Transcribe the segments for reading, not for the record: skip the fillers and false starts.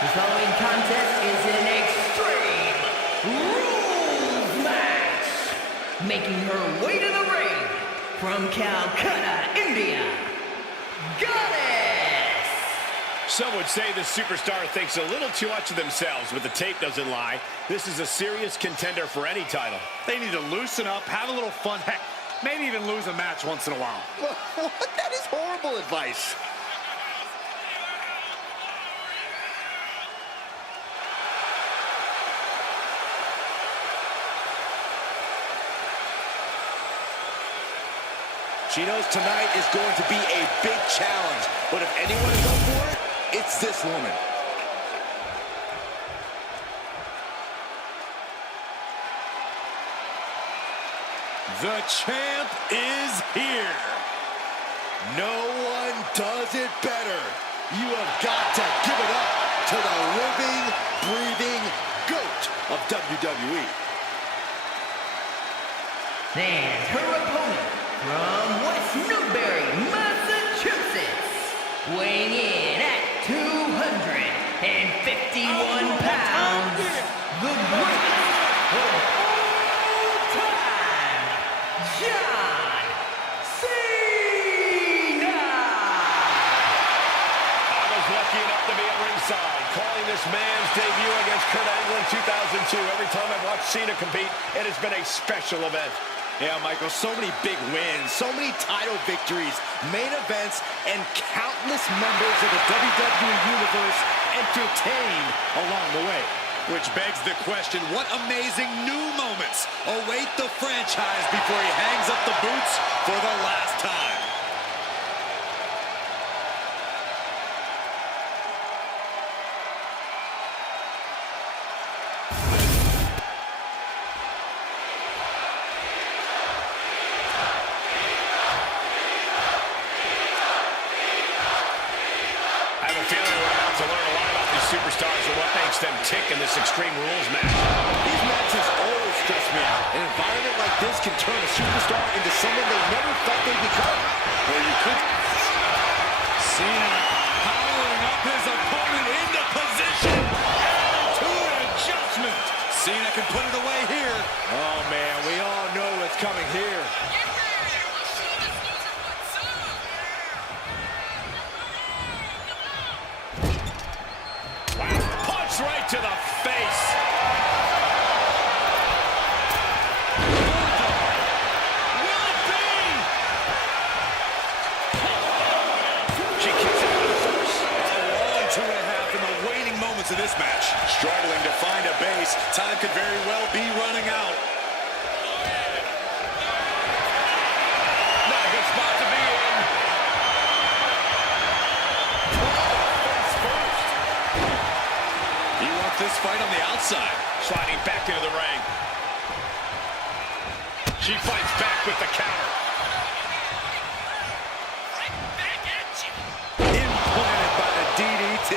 The following contest is an Extreme Rules match. Making her way to the ring from Calcutta, India, Goddess. Some would say the superstar thinks a little too much of themselves, but the tape doesn't lie. This is a serious contender for any title. They need to loosen up, have a little fun, heck, maybe even lose a match once in a while. That is horrible advice. She knows tonight is going to be a big challenge, but if anyone is up for it, it's this woman. The champ is here. No one does it better. You have got to give it up to the living, breathing GOAT of WWE. And her opponent from West Newbury, Massachusetts, weighing in at 251 pounds, the greatest of all time, John Cena! I was lucky enough to be at ringside, calling this man's debut against Kurt Angle in 2002. Every time I've watched Cena compete, it has been a special event. Yeah, Michael, so many big wins, so many title victories, main events, and countless members of the WWE Universe entertained along the way. Which begs the question, what amazing new moments await the franchise before he hangs up the boots for the last time? Superstars are what makes them tick in this Extreme Rules match. These matches always stress me out. An environment like this can turn a superstar into someone they never thought they'd become. Or you could... Cena powering up his opponent into position. Attitude adjustment. Cena can put it away here. Oh, man, we all know what's coming here. Right to the face. Will it be? She kicks out of first. A long 2.5 in the waning moments of this match. Struggling to find a base. Time could very well be running out. Not a good spot to be in. This fight on the outside. Sliding back into the ring. She fights back with the counter. Right back at you. Implanted by the DDT.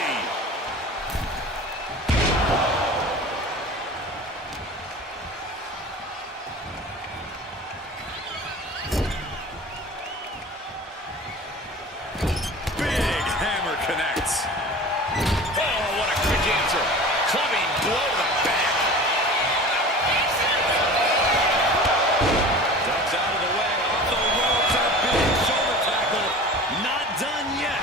Big hammer connects. Oh, what a quick answer. Clubbing blow to the back. Ducks out of the way, off the ropes, and a big shoulder tackle. Not done yet.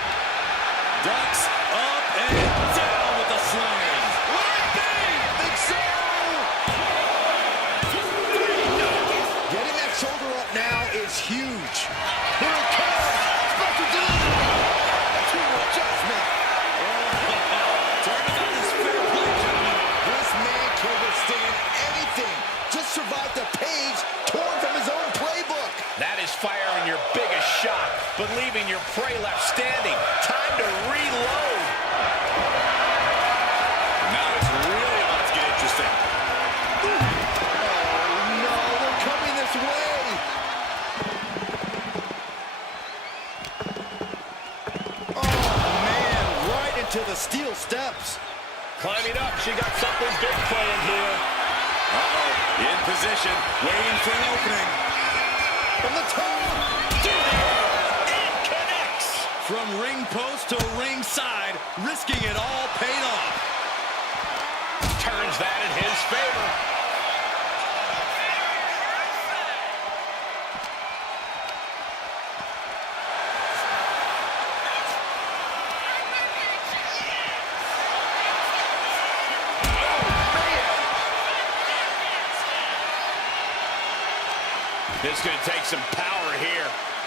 Ducks up and down with the slam. Will it be? Think so. Getting that shoulder up now is huge. Here it comes. Special delivery. To adjustment. Survived a page torn from his own playbook. That is firing your biggest shot, but leaving your prey left standing. Time to reload. Now it's really about to get interesting. Oh, no, they're coming this way. Oh, man, right into the steel steps. Climbing up, she got something big planned here. Uh-oh, in position, waiting for an opening. From the top. It connects. From ring post to ringside, risking it all paid off. turns that in his favor. This is going to take some power here.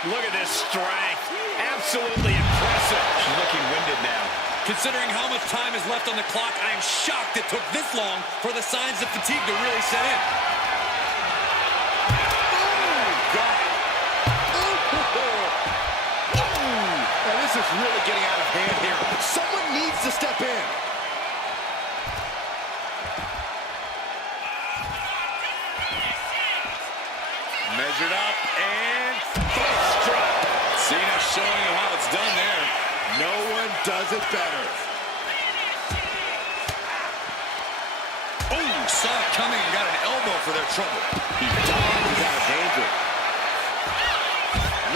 Look at this strength. Absolutely impressive. She's looking winded now. Considering how much time is left on the clock, I am shocked it took this long for the signs of fatigue to really set in. Oh, God. And this is really getting out of hand here. Someone needs to step in. Measured up and face drop. Cena showing him how it's done there. No one does it better. Oh, saw it coming and got an elbow for their trouble. He dodges out of danger.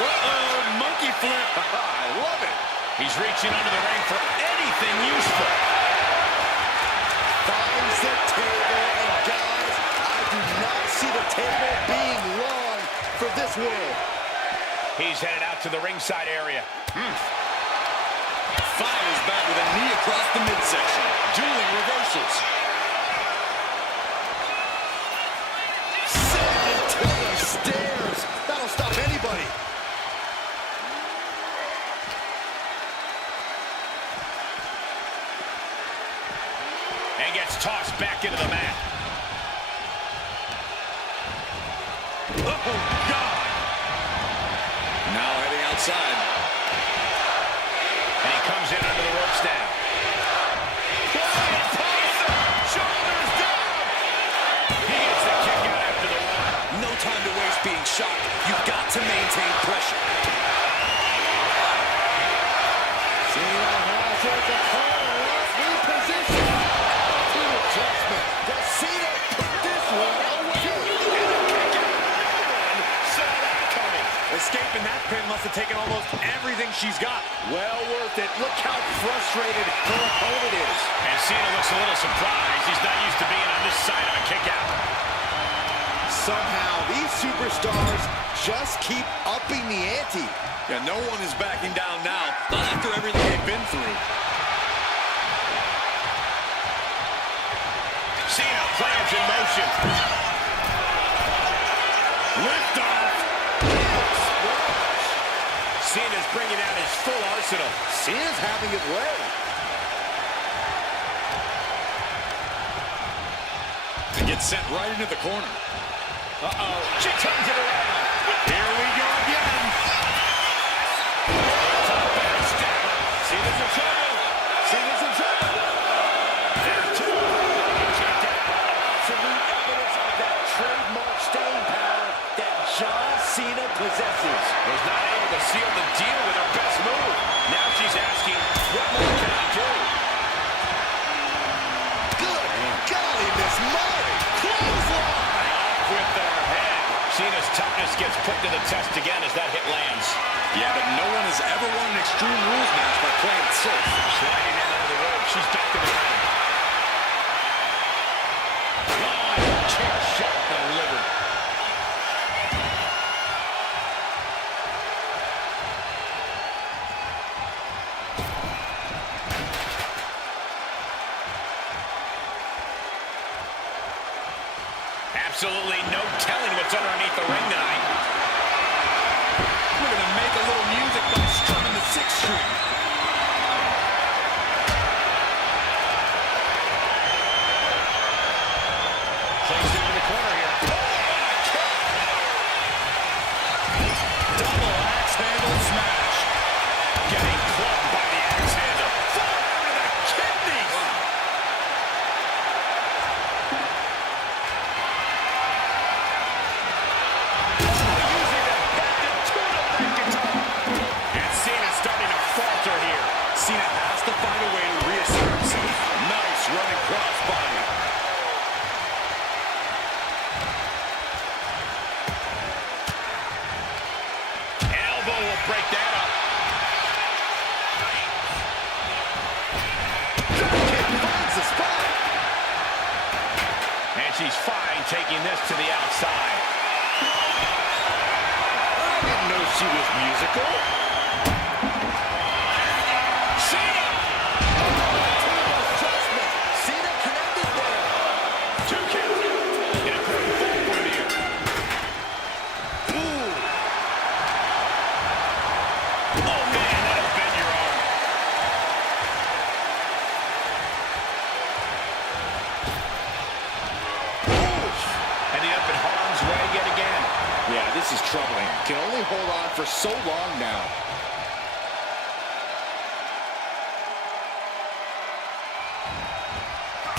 Whoa, monkey flip. I love it. He's reaching under the ring for anything useful. Finds the table, and guys, I do not see the table being long for this world. He's headed out to the ringside area. Fires back with a knee across the midsection. Dueling reversals. Send it to the stairs. That'll stop anybody. And gets tossed back into the mat. Oh, God. Now heading outside. And he comes in under the ropes now. Shoulders down. He gets the kick out after the one. No time to waste being shocked. You've got to maintain pressure. Cena has it. The corner. Reposition. Team adjustment. Does Cena put this one away? Saw that coming. Escaping that pin must have taken almost everything she's got. Well worth it. Look how frustrated her opponent is. And Cena looks a little surprised. He's not used to being on this side of a kick out. Somehow, these superstars just keep upping the ante. Yeah, no one is backing down now. Not after everything they've been through. Cena plans in motion. Lift off. Cena's bringing out his full arsenal. Cena's having his way. And gets sent right into the corner. Uh-oh. She turns it around. Here we go again. Cena's in trouble. Cena's in trouble. There two. Absolute evidence of that trademark staying power that John Cena possesses. Was not able to seal the deal with her best move. Now she's asking, what more can I do? Good golly, Miss Molly. Clothesline. With their head. Cena's toughness gets put to the test again as that hit lands. Yeah, but no one has ever won an Extreme Rules match by playing it safe. Sliding in under the rope. She's back to the ring. Kick shot delivered. Absolutely no telling what's underneath the ring tonight. We're going to make a little music by strumming the 6th string. Placed into the corner here. Double axe handle smash. Getting clubbed by the axe handle. Fire to the kidneys. And she's fine taking this to the outside. I didn't know she was musical. Cena! Adjustment. Cena connected there. 2 count. And a quick fall from here. Ooh. Oh, man, that'll bend your arm. And the up in harm's way yet again. Yeah, this is troubling. Can only hold on for so long now.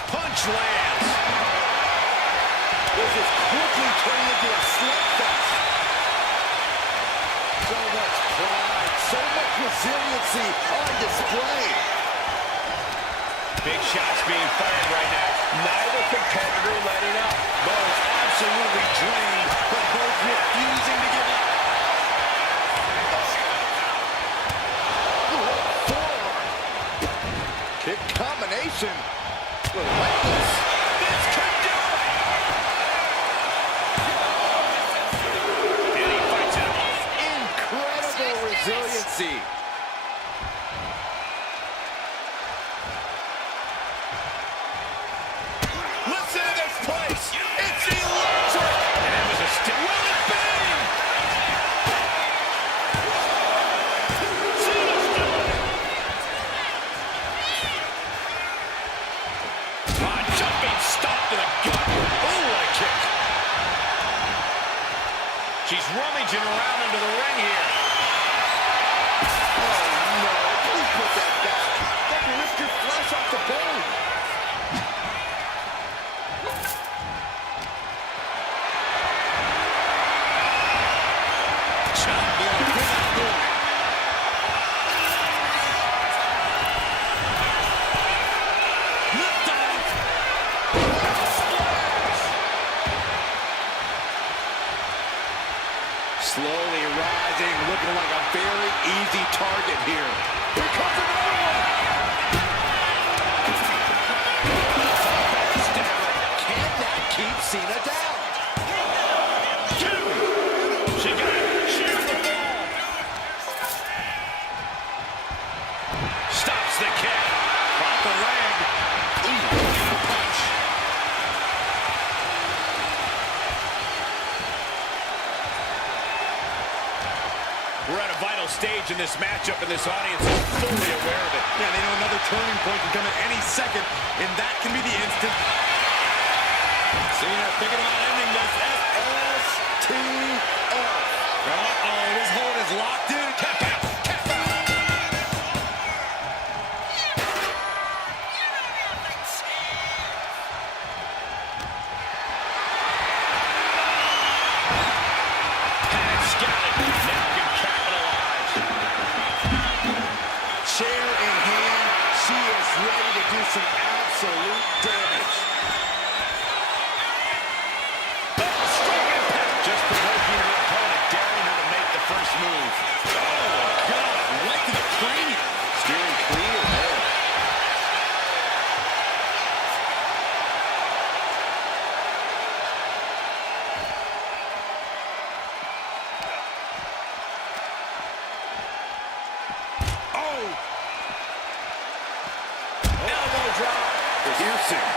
Punch lands. This is quickly turning into a slugfest. So much pride, so much resiliency on display. Big shots being fired right now. Neither competitor letting up. Both absolutely drained, but both refusing to give up. Kick combination. Relentless. This could do it. And he fights it off. Incredible resiliency. Listen to this place. It's electric. And it was a stick. Will it be? Cena's doing it. Jumping stop to the gut. Oh, what a kick. She's rummaging around into the ring here. Oh, no. Please put that back. That can rip your flesh off the bone. Chop block without warning. Lift off. Slowly rising, looking like a very easy target here. Here comes another one. Can that keep Cena down? 2. She got it. She on the ball. Stops the kick. Off the leg. Ooh, and a punch. We're at a vital stage in this matchup, and this audience is fully aware of it. Yeah, they know another turning point can come at any second, and that can be the instant. Cena thinking about ending this. STF. Uh-oh, his hold is locked in. Tap out. Tap out. Has got it. Now can capitalize. Chair in hand, she is ready to do some absolute damage. Strong impact. Just provoking her opponent, daring her to make the first move. Oh, God, right to the cranium. Steering clear there. Elbow drop. Piercing.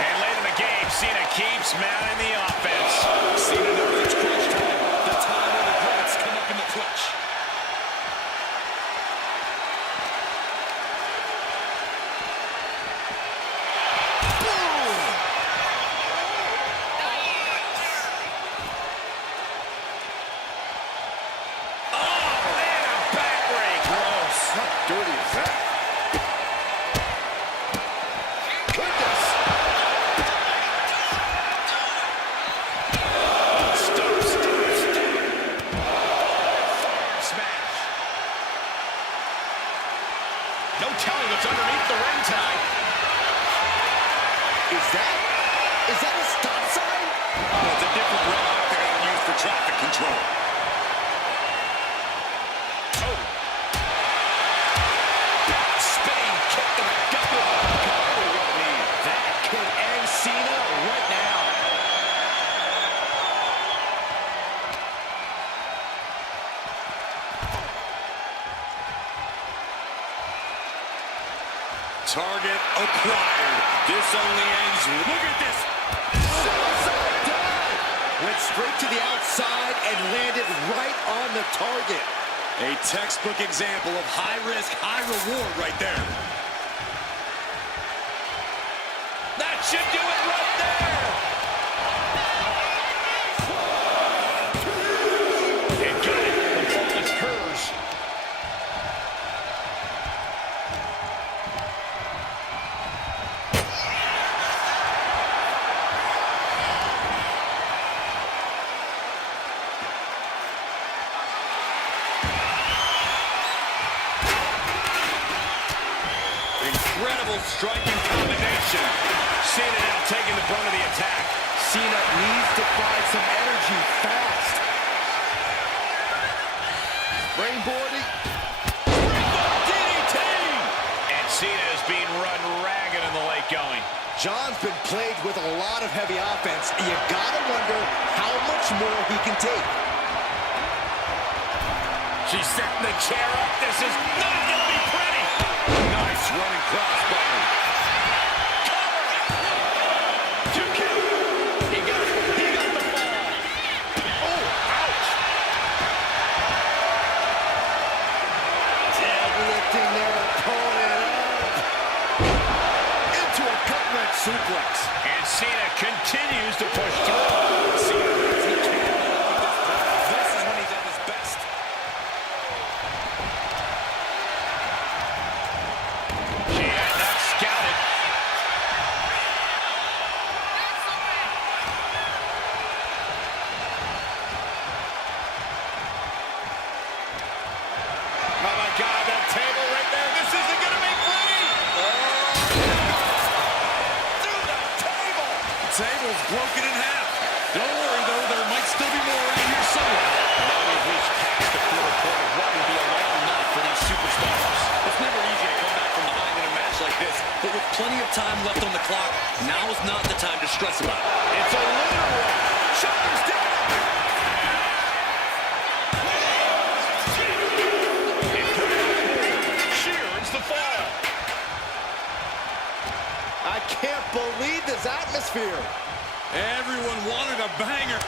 And late in the game, Cena keeps mounting the offense. Cena knows it's crunch time. The time when the greats come up in the clutch. Oh, man, a backbreak. Gross. How dirty is that? Goodness. Smash. No telling what's underneath the ring tide. Is that a stop sign? Well, it's a different route they're going to use for traffic control. Oh. Spinning kick to the gut. That could end Cena right now. Target acquired. This only ends. Look at this. Suicide dive! Went straight to the outside and landed right on the target. A textbook example of high risk, high reward right there. That should do it right there. And got it. The ball is hers. Incredible striking combination. Cena now taking the brunt of the attack. Cena needs to find some energy fast. Springboarding. DDT! And Cena is being run ragged in the late going. John's been plagued with a lot of heavy offense. You gotta wonder how much more he can take. She's setting the chair up. This is not going to be pretty. Nice running crossbody. Cover. 2 count. He got it. He got the fall. Oh, ouch. Deadlifting their opponent up. Into a gut-wrench suplex. And Cena continues to push through. Cena, he can't let up at this point. This is when he's at his best. She had that scouted. Oh my God, that table right there. This isn't going to be pretty. Through the table. The table's broken in half. Don't worry, though, there might still be more around here somewhere. Now we've reached past the quarter point of what will be a long night for these superstars. It's never easy to come back from behind in a match like this, but with plenty of time left on the clock, now is not the time to stress about it. It's a literal shoulders down. Shears the fall. I can't believe this atmosphere. Everyone wanted a banger.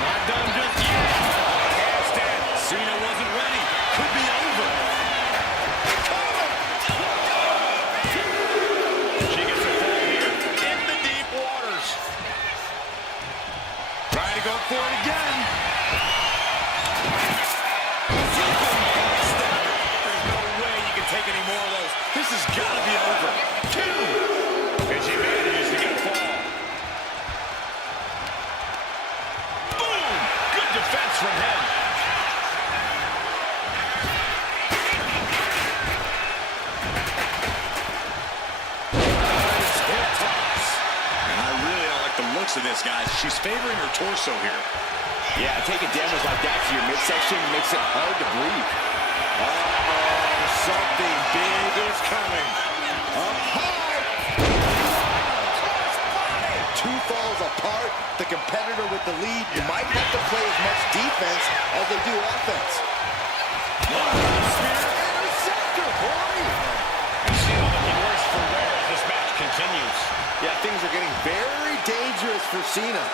Not done just yet. Handstand. Cena wasn't ready. Could be over. She gets a fall here in the deep waters. Trying to go for it again. There's no way you can take any more of those. This has got to be over. 2. And she manages to get a fall. Boom! Good defense from him. Nice hip toss. And I really don't like the looks of this, guys. She's favoring her torso here. Yeah, taking damage like that to your midsection makes it hard to breathe. Uh-oh, something big is coming. Up high. Two falls apart. The competitor with the lead might have to play as much defense as they do offense. Spear interceptor, boy. And Cena looking worse for wear as this match continues. Yeah, things are getting very dangerous for Cena.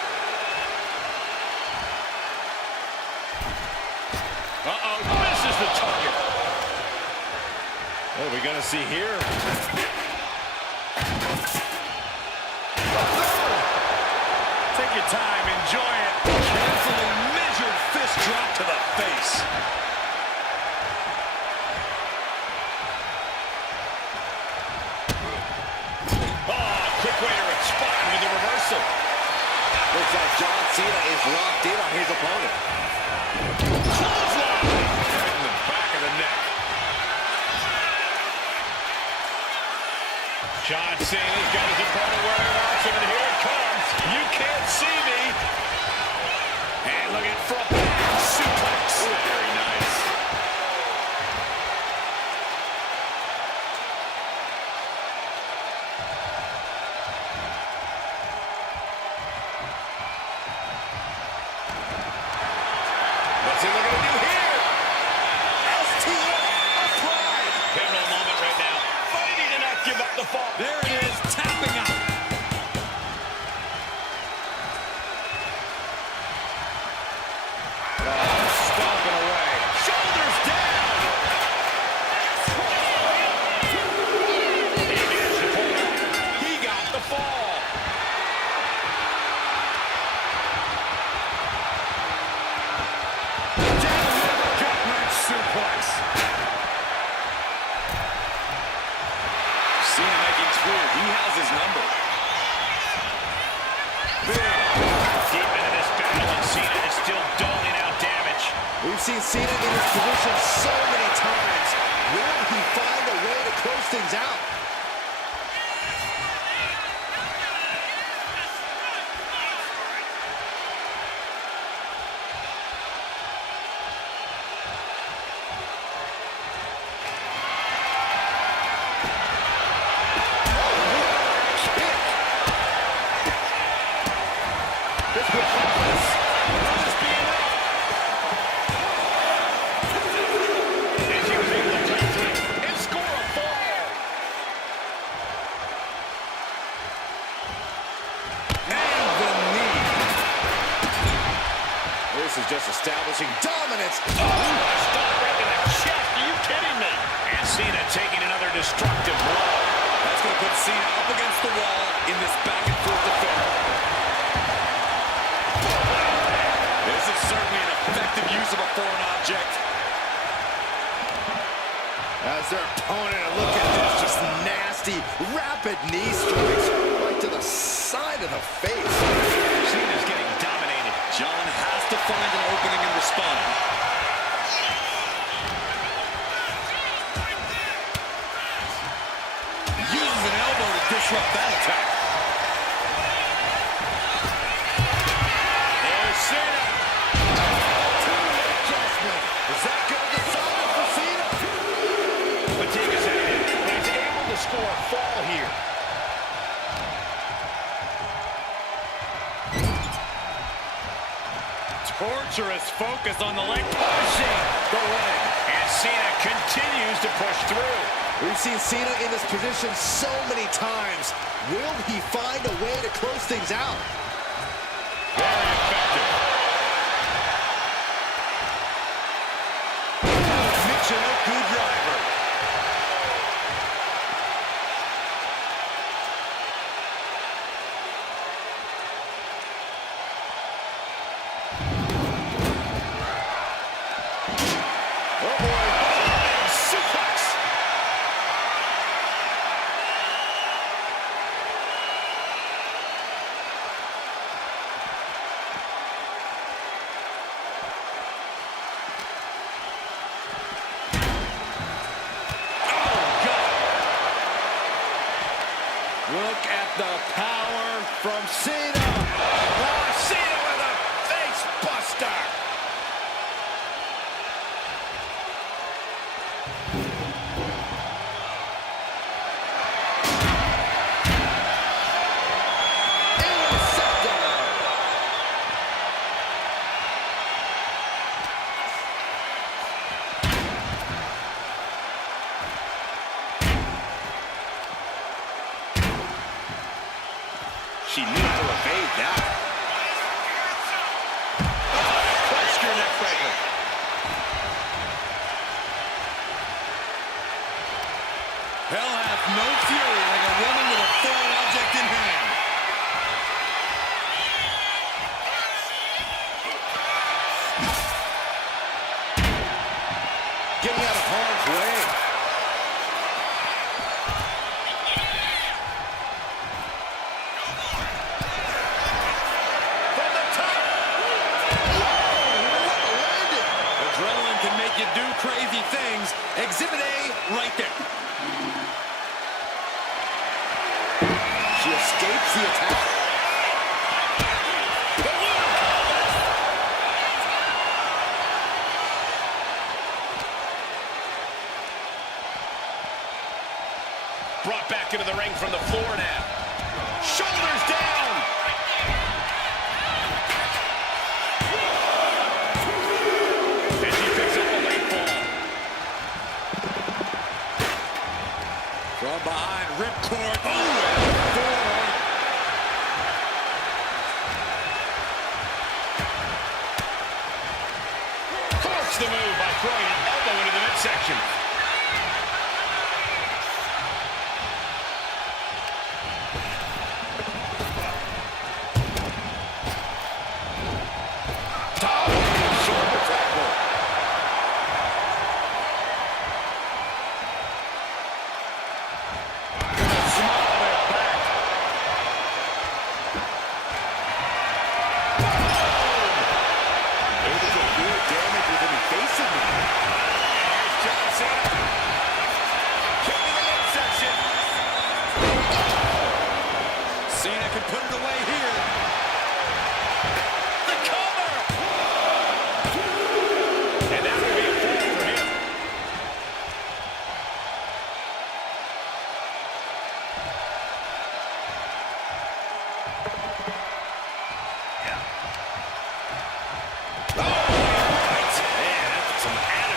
Uh-oh, misses the target. What are we going to see here? Take your time, enjoy it. Carefully measured fist drop to the face. Oh, quick way to respond with the reversal. Looks like John Cena is locked in on his opponent. Clothesline! Right in the back of the neck. John Cena's got his opponent where he wants him, and here it comes. You can't see me. And look at front suplex. Very nice. What's he looking to do here? STF applied. fall. Gut-wrench suplex. Cena making clear he has his number. Deep into this battle, and Cena is still doling out damage. We've seen Cena in this position so many times. Will he find a way to close things out? This is just establishing dominance. Oh, stop right in the chest. Are you kidding me? And Cena taking another destructive blow. That's going to put Cena up against the wall in this back-and-forth affair. This is certainly an effective use of a foreign object. As their opponent, look at this, just nasty, rapid knee strikes right to the side of the face. Cena's getting dominated. John has to find an opening and respond. Uses an elbow to disrupt that attack. There's Cena. Adjustment. Is that going to decide it for Cena? Fatigue is at it, but he's able to score a fall here. Torturous focus on the leg, pushing the leg. And Cena continues to push through. We've seen Cena in this position so many times. Will he find a way to close things out? Very effective. Michinoku driver. Look at the power from Cena. Oh, Cena with a face buster. She needs to evade that. Clutch your neck breaker. Hell hath no fury like a woman with a foreign object in hand. Getting out of harm's way. You do crazy things. Exhibit A right there. She escapes the attack. Brought back into the ring from the floor now. Shoulders down. And she picks up a late fall. From behind, ripcord. Oh, and a forearm. Cena can put it away here. The cover! And that will be a fall for him.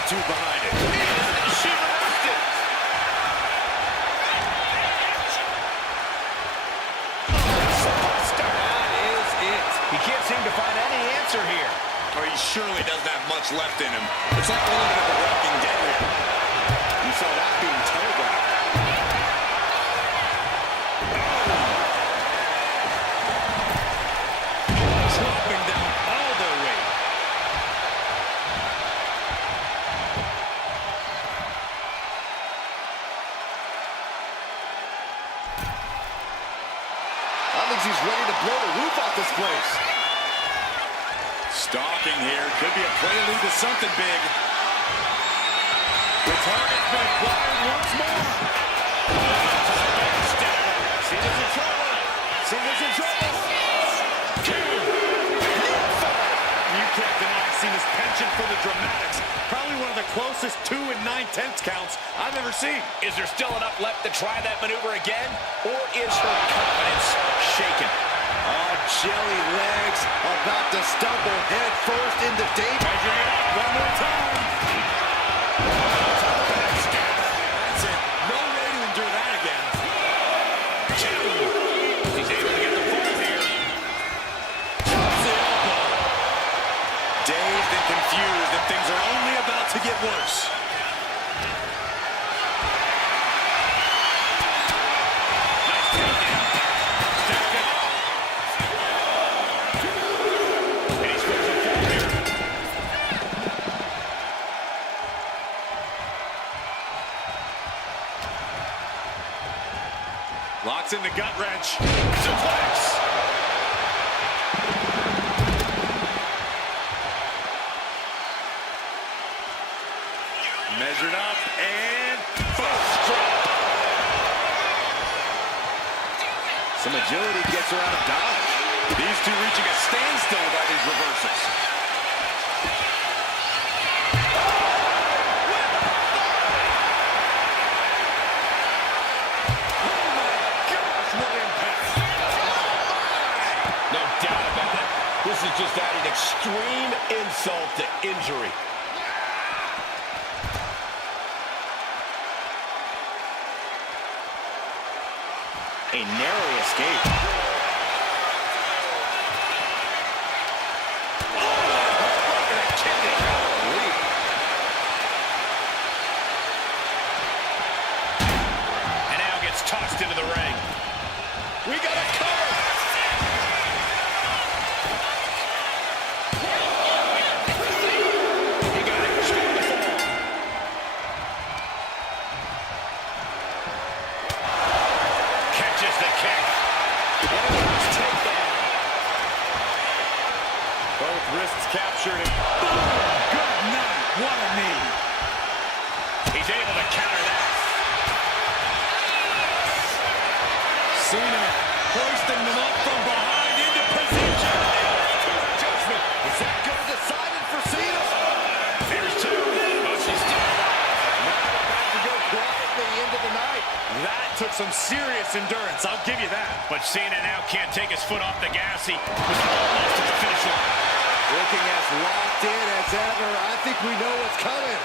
Behind it. She reversed it. That is it. He can't seem to find any answer here. Or he surely doesn't have much left in him. It's like we're looking at the Walking Dead here. You saw that being telegraphed. Dropping down all their weight. I think he's ready to blow the roof off this place. Stalking here. Could be a prelude to something big. The target's been acquired once more. Cena's in trouble. Cena's in trouble. You can't deny Cena's penchant for the dramatics. Probably one of the closest 2 9/10 counts I've ever seen. Is there still enough left to try that maneuver again? Or is her confidence shaken? Oh, jelly legs about to stumble head first into danger. Measuring it up one more time. That's it. No way to endure that again. He's able to get the fall here. Drops the elbow. Dazed and confused, and things are only about to get worse. Nice takedown. Stack it. And he scores a fall here. Locks in the gut wrench. Suplex. Measured up and First drop. Some agility gets her out of dodge. these two reaching a standstill with all these reversals. No doubt about that. This is just adding extreme insult to injury. A narrow escape. And now gets tossed into the ring. We got a cover. He got it. Scored the fall. Catches the kick. And a nice takedown. Both wrists captured and boom! Good night. What a knee. He's able to counter that. Cena hoisting them up from behind into position. Adjustment. Is that going to decide it for Cena? There's two. Oh, she's still alive. Now about to go quietly into the night. That took some serious endurance, I'll give you that. But Cena now can't take his foot off the gas. He was almost at the finish line. Looking as locked in as ever. I think we know what's coming.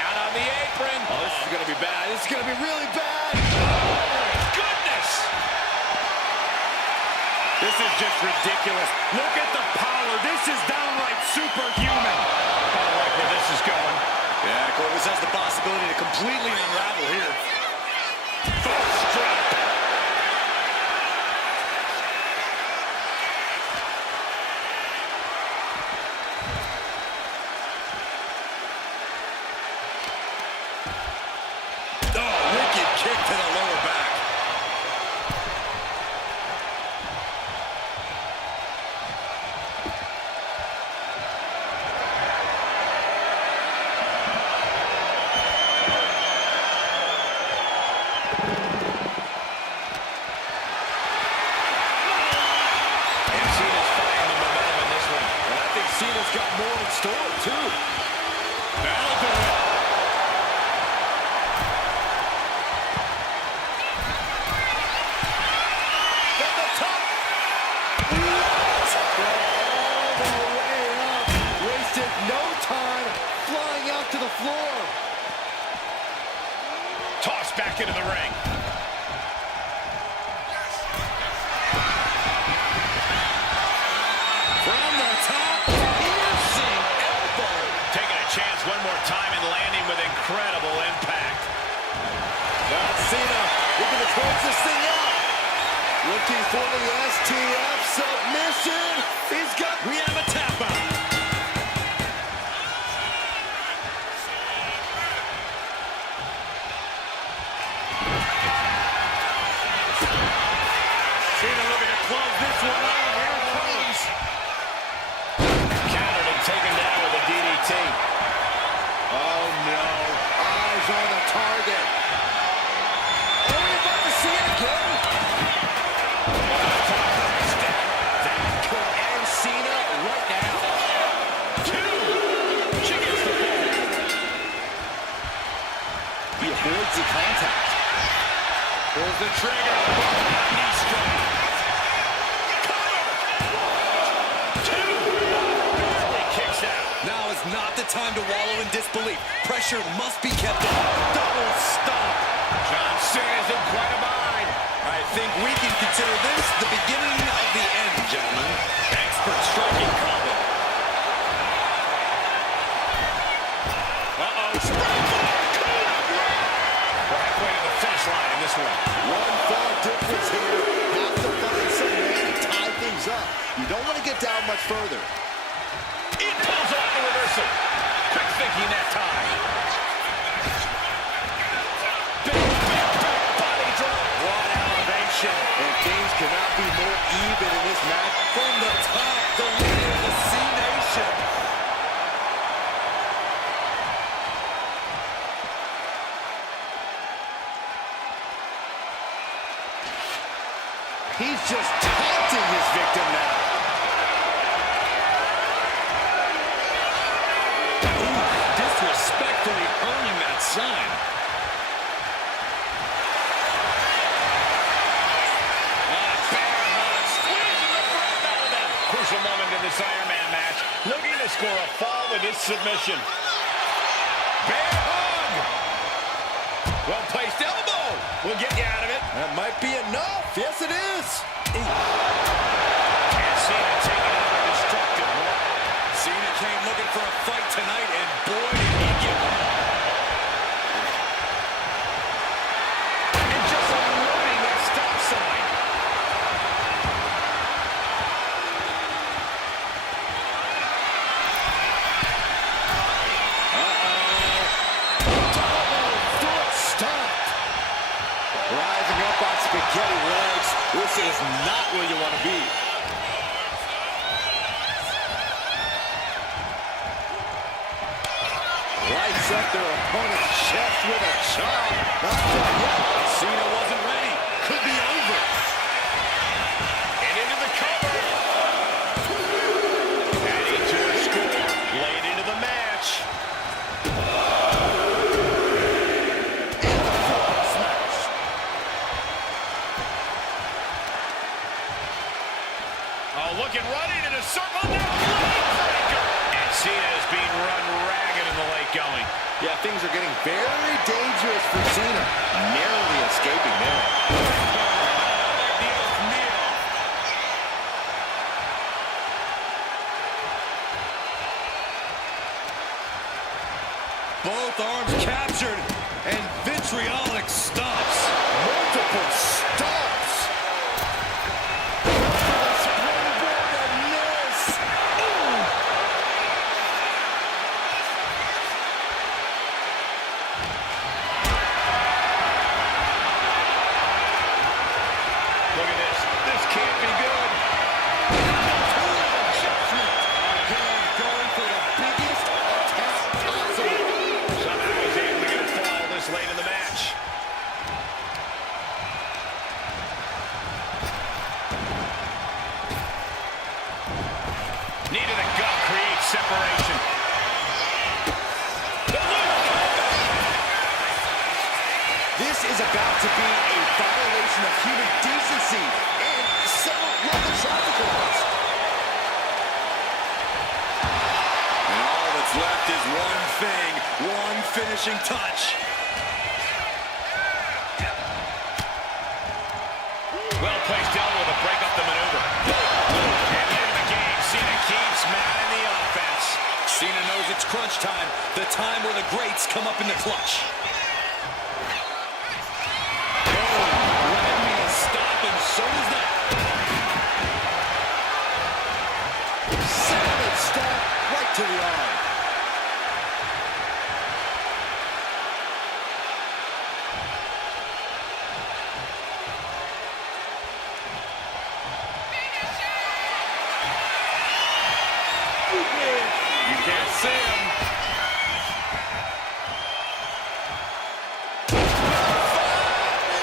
Out on the apron. Oh, this is going to be bad. This is going to be really bad. Goodness. This is just ridiculous. Look at the power. This is downright superhuman. I don't like where this is going. Yeah, Cole, this has the possibility to completely unravel here. First drop. gets back into the ring. From the top, piercing elbow. Taking a chance one more time and landing with incredible impact. Now Cena looking to close this thing out. Looking for the STF submission. He's got... We have a tap out. Cena looking to close this one out. Here it comes. Countered and taken down with a DDT. Oh no. Eyes on the target. Are we about to see it again? That could end Cena right now. She gets the ball. He avoids the contact. Pulls the trigger. Knee strike. Barely kicks out. Now is not the time to wallow in disbelief. Pressure must be kept on. Double stop. John Cena's in quite a bind. I think we can consider this the beginning of the end, gentlemen. Expert striking combo. Uh-oh. We're halfway to the finish line in this one. One far difference here. Have to find some way to tie things up. You don't want to get down much further. It pulls off the reversal. Quick thinking that time. Big body drop. What elevation. And things cannot be more even in this match. From the top, the leader of the C-Nation. He's just taunting his victim now. Disrespectfully earning that sign. Squeezing the breath out of them. Crucial moment in this Iron Man match. Looking to score a fall with his submission. Bear hug. Well-placed elbow. Will get you out of it. That might be enough. Yes, it is. And Cena taking another destructive blow. Cena came looking for a fight tonight, and boy, did he get one. And just unloading that stop sign. Foot stop. Rising up on spaghetti legs. This is not where you want to be. Lights up their opponent's chest with a chop. Not done yet. Cena wasn't ready. Could be over. And into the cover. Adding to her score. Late into the match. Oh, looking running in a circle. Now, breaker. And Cena is being run ragged in the late going. Yeah, things are getting very dangerous for Cena. Narrowly escaping there. Dios mío. Both arms captured, and vitriolic stops. Multiple stops. Springboard and miss. Ooh. Look at this. This can't be good. Again, going for the biggest attack possible. Somehow he's able to get a fall this late in the match. Knee to the gut creates separation. This is about to be a violation of human decency and several local traffic laws. And all that's left is one thing, one finishing touch. well-placed elbow to break up the maneuver. And into the game, Cena keeps mounting the offense. Cena knows it's crunch time, the time where the greats come up in the clutch. Red means stop, and so does that. Savage step right to the arm. You can't see him.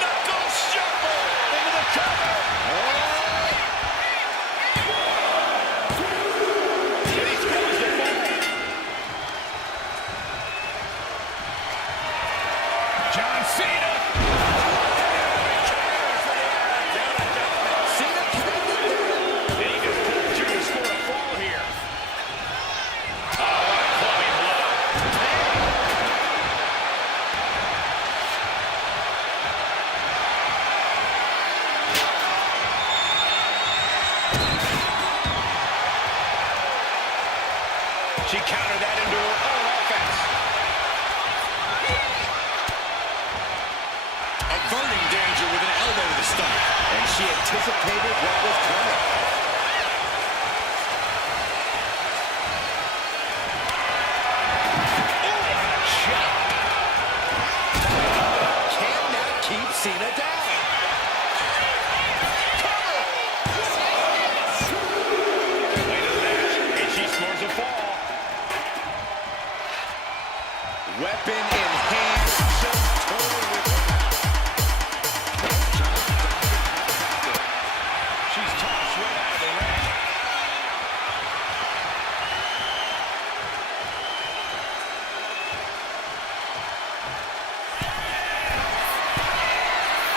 Knuckle shuffle into the cover. And he's caused a fall. John Cena. Cena connected there. And he just pulled through to score a fall here. Oh, what a clubbing blow. She countered that into her own offense. Averting danger with an elbow to the stomach. And she anticipated what was coming. Can now keep Cena down. Way to the match, and she scores a fall. Weapon in hand. Just totally with her. She's tossed right out of the ring.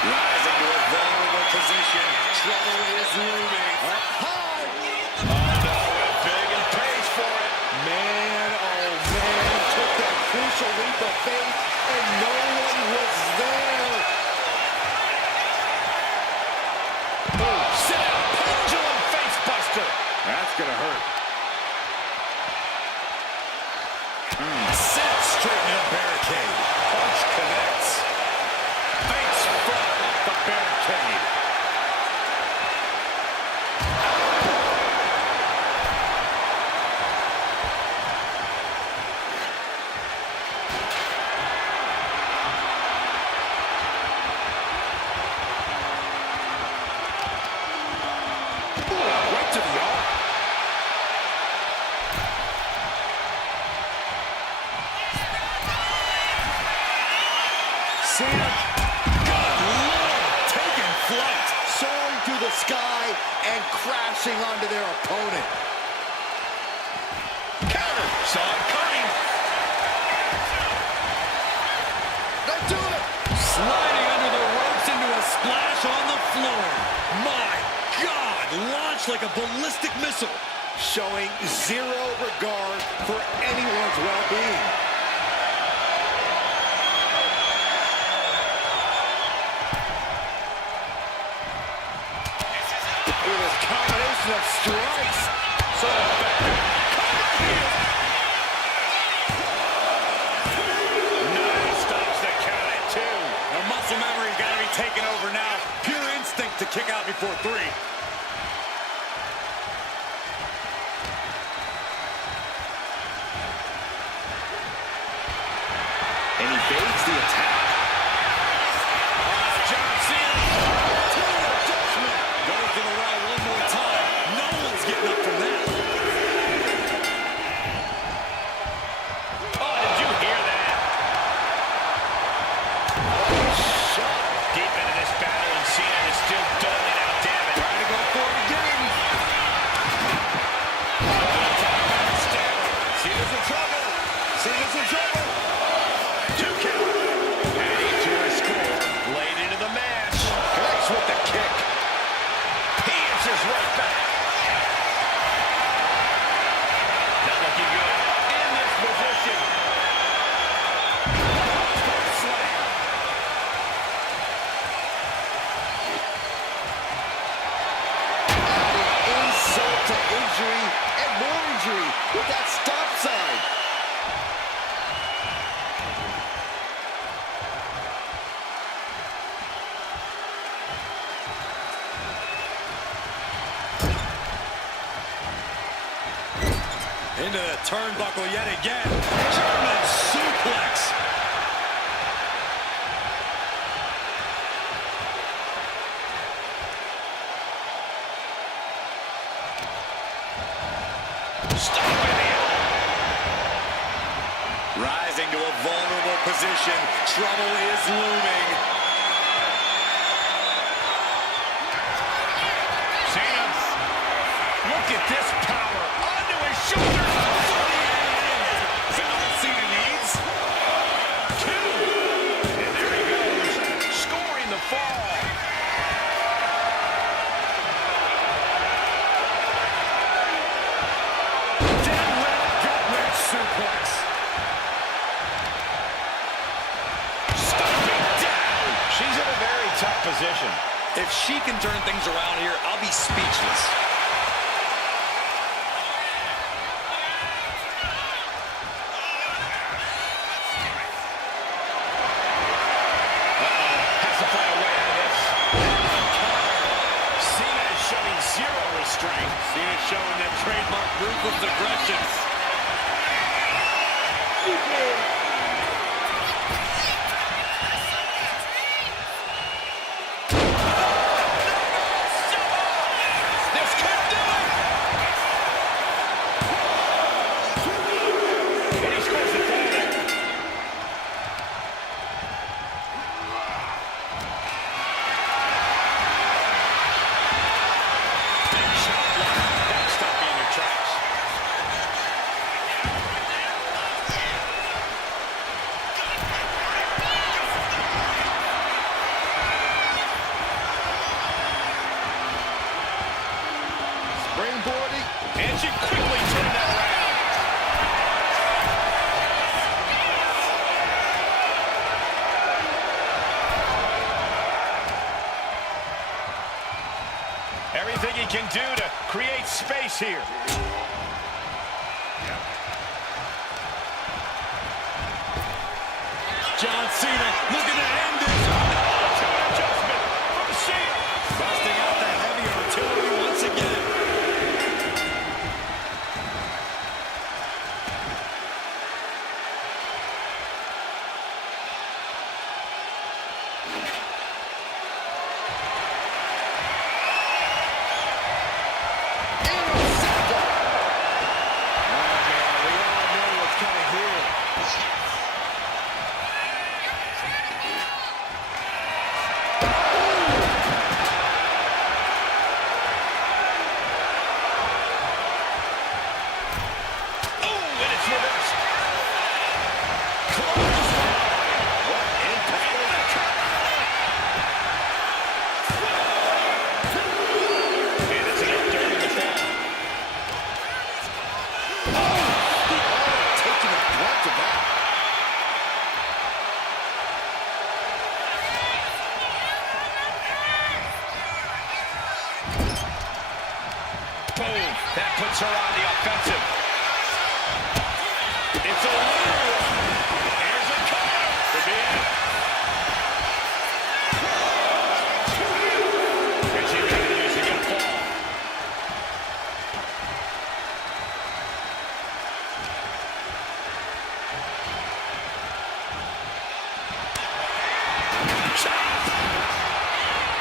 Rising to a vulnerable position. Trouble is looming. Up high. Oh, no, went big and pays for it. Man, oh man, took that crucial leap of faith, and no one was there. Set a pendulum face buster. That's gonna hurt. Set straight in a barricade. Punch connects. Face front off the barricade. Right to the arm. Cena Good Lord, taking flight. soaring through the sky and crashing onto their opponent. Counter. Saw it coming. They do it. Sliding under the ropes into a splash on the floor. My God, launched like a ballistic missile. Showing zero regard for anyone's well-being. With this combination of strikes, So effective. Nice, stops the count at 2. The muscle memory's got to be taken over now. Pure instinct to kick out before 3. and he evades the attack. John Cena. Goes to the right one more time. No one's getting up from that. Oh, did you hear that? Shot. Deep into this battle, and Cena is still doling out damage. Trying to go for it again. Cena's in trouble. Cena's in trouble. 2 count. Adding to her score. Late into the match. Connects with the kick. He answers right back. Not looking good in this position. Slam. turnbuckle yet again. German suplex. Rising to a vulnerable position. Trouble is looming. Cena, look at this power. Onto his shoulder. Is that all Cena needs? 2. And there he goes, scoring the fall. Deadlift gut wrench suplex. She's in a very tough position. If she can turn things around here, I'll be speechless. Has to find a way out of this. Cena is showing zero restraint. Cena showing that trademark ruthless aggression. And she quickly turned that around. Everything he can do to create space here. John Cena looking to end this. Adjustment from Cena. Busting out the heavy artillery once again. Boom. That puts her on the offensive. It's a little one. Here's a cover. Could be it. And she continues to get a fall.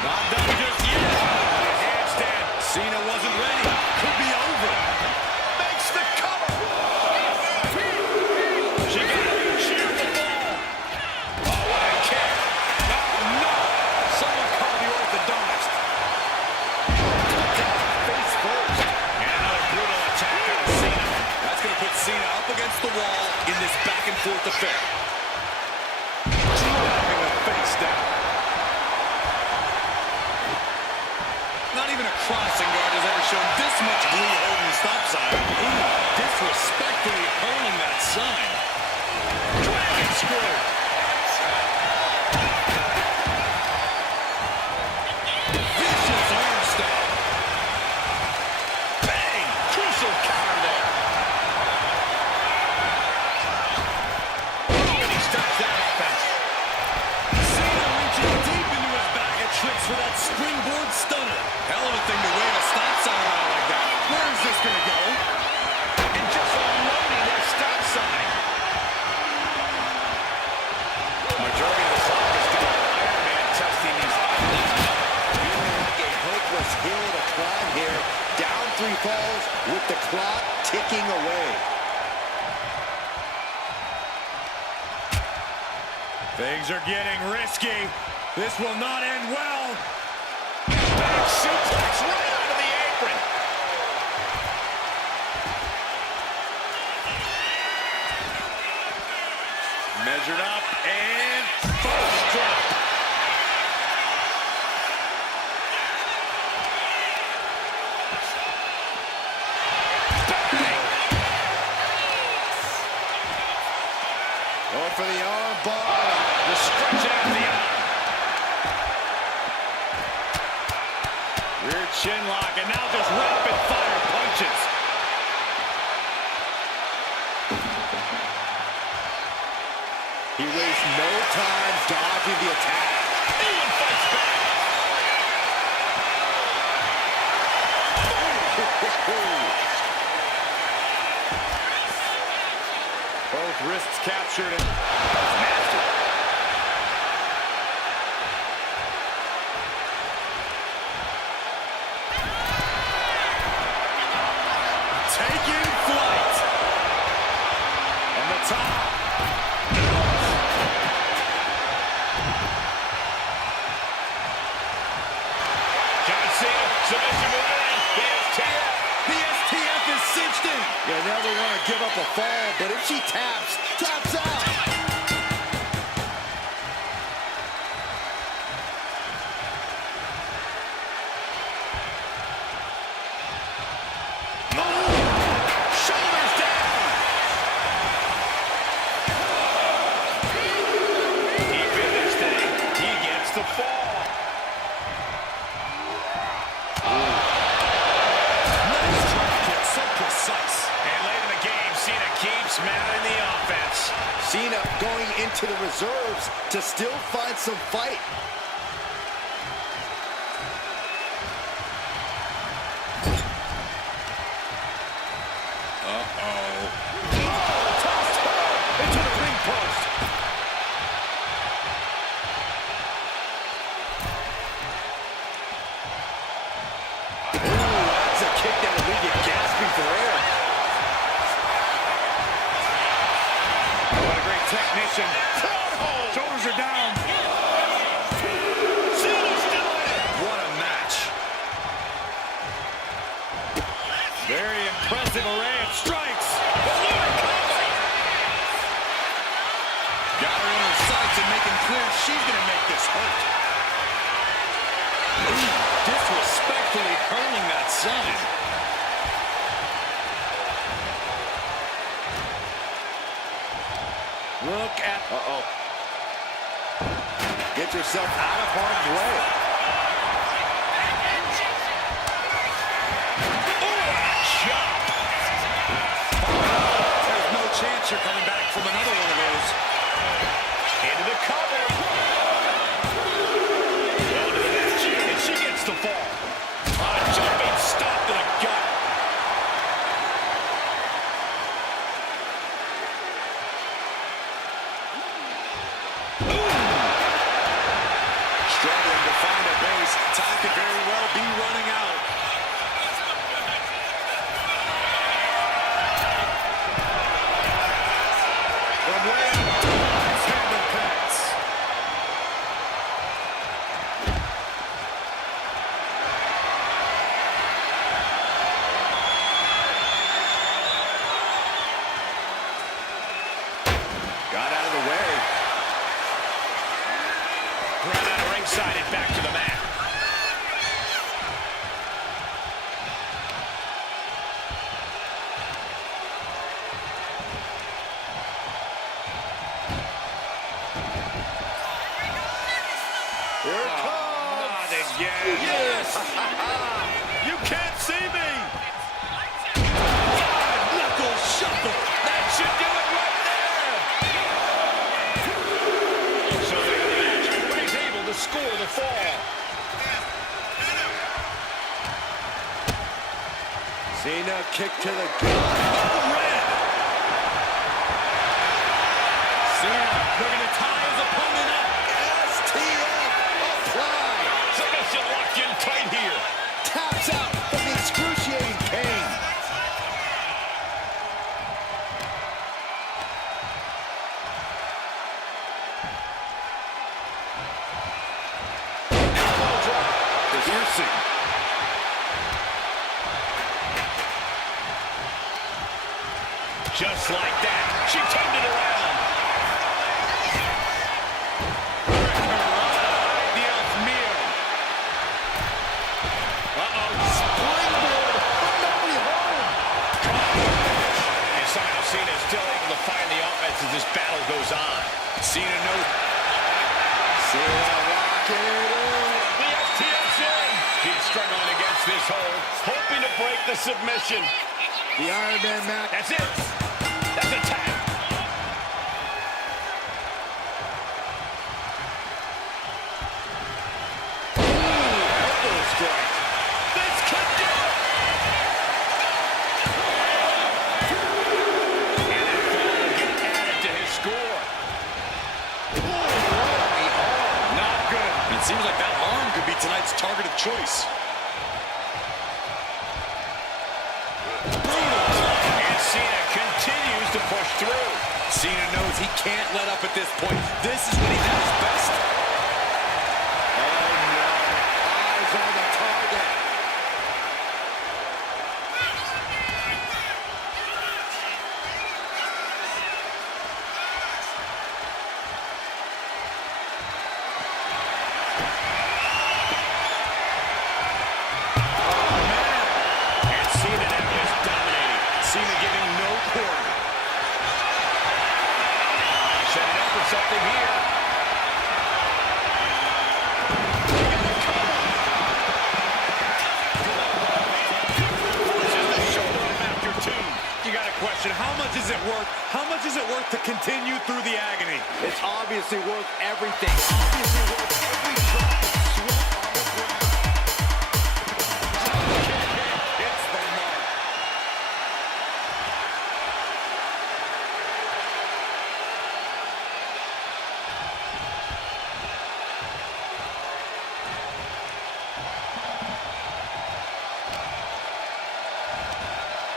Not done just yet. Handstand. Cena wasn't ready. Could be over. Makes the cover. She got it. Sheared the ball. Oh, what a kick. Oh, no. Someone call the orthodontist. Face first. And another brutal attack on Cena. That's going to put Cena up against the wall in this back and forth affair. Driving the face down. Not even a crossing guard has ever shown this much glee holding the stop sign. Ooh, disrespectfully holding that sign. Dragon screw. Vicious arm stab. Bang. Crucial counter there. Oh, and he stops that offense. Cena reaching deep into his bag of tricks for that springboard stunner. Hell of a thing to wave a stop sign around like that. Where is this going to go? And just unloading majority of the clock is gone. Iron Man testing these odds. Feeling like a hopeless hill to climb here. Down 3 falls with the clock ticking away. Things are getting risky. This will not end well. Big suplex right onto the apron. Measured up and first drop. Bang! Going for the arm bar. The stretch out of the arm. Rear chin lock, and now just rapid fire punches. He wastes no time dodging the attack. Even fights back. Both wrists captured and Master. taking flight. On the top. John Cena, submission move in. The STF. The STF is cinched in. You never want to give up a fall, but if she taps out. Shoulders down. Deep in this thing. He gets the fall. Nice drop kick, so precise. And late in the game, Cena keeps mounting the offense. Cena going into the reserves to still find some fight. Tossed hard into the ring post. Ooh, that's a kick that will leave you gasping for air. What a great technician. Shoulders are down. Cena's still in it. What a match. Very impressive array of strikes. Got her in her sights and making clear she's going to make this hurt. Ooh, disrespectfully hurling that sign. Look at... Uh-oh. Get yourself out of harm's way. Chop. There's no chance you're coming back from another one of those. Into the cover. Onto the next chick, and she gets the fall. A jumping stop to the gut. Struggling to find a base. Time could very well be running out. From way out, nice handle pass. Got out of the way. Brought out of ringside and back to the mat. Here it comes. Not again. Yes! You can't see me! Knuckle shuffle. That should do it right there. So there the match, but he's able to score the fall. Cena kick to the gut. Red. Cena looking to tie his opponent. coming up. STF applied. Submission locked in tight here. Taps out from the excruciating pain. Elbow drop. Piercing. Just like that, she turned it around. Dios mío. Springboard, but nobody home. And somehow Cena is still able to find the offense as this battle goes on. Cena knows. Cena locking it in. The STF's in. He's struggling against this hold, hoping to break the submission. The Iron Man match. That's it. That's a tap. Elbow strike. This could do it. And that foul will get added to his score. Not good. It seems like that arm could be tonight's target of choice. And Cena continues to push through. Cena knows he can't let up at this point. This is when he's at his best. Oh no, eyes on the target. And Cena now is dominating. Cena giving no quarter. Setting up for something here. Forces the shoulder up after two. You got a question. How much is it worth? How much is it worth to continue through the agony? It's obviously worth everything. Obviously worth every drop of sweat on the ground. Hits the mark.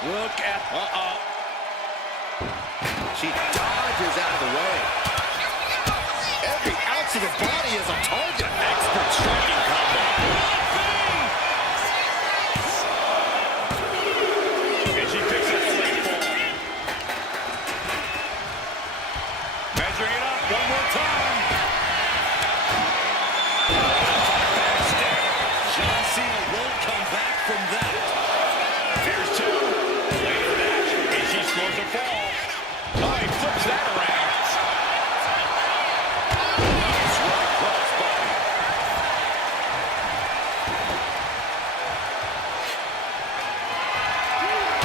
Look at... She dodges out of the way. Every ounce of the body is a target. Expert striking combo. And she picks up the late ball. Measuring it up one more time. John Cena won't come back from that. Here's two. Later match. And she scores a fall. Oh, he flips that around. Nice running crossbody.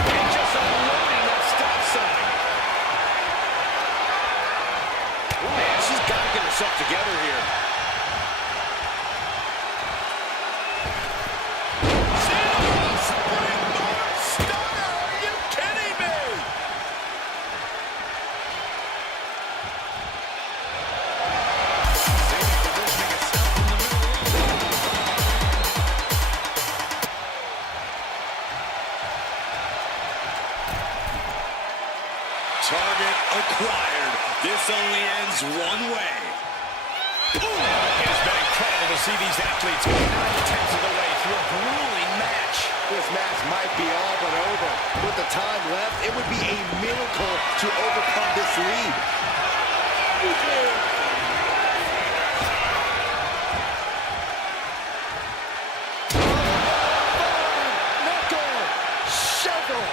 And just unloading that stop sign. Man, she's got to get herself together here. Springboard stunner! Are you kidding me? Target acquired. This only ends one way. It has been incredible to see these athletes go 9/10 of the way through a grueling match. This match might be all but over. With the time left, it would be a miracle to overcome this lead. Knuckle, shovel.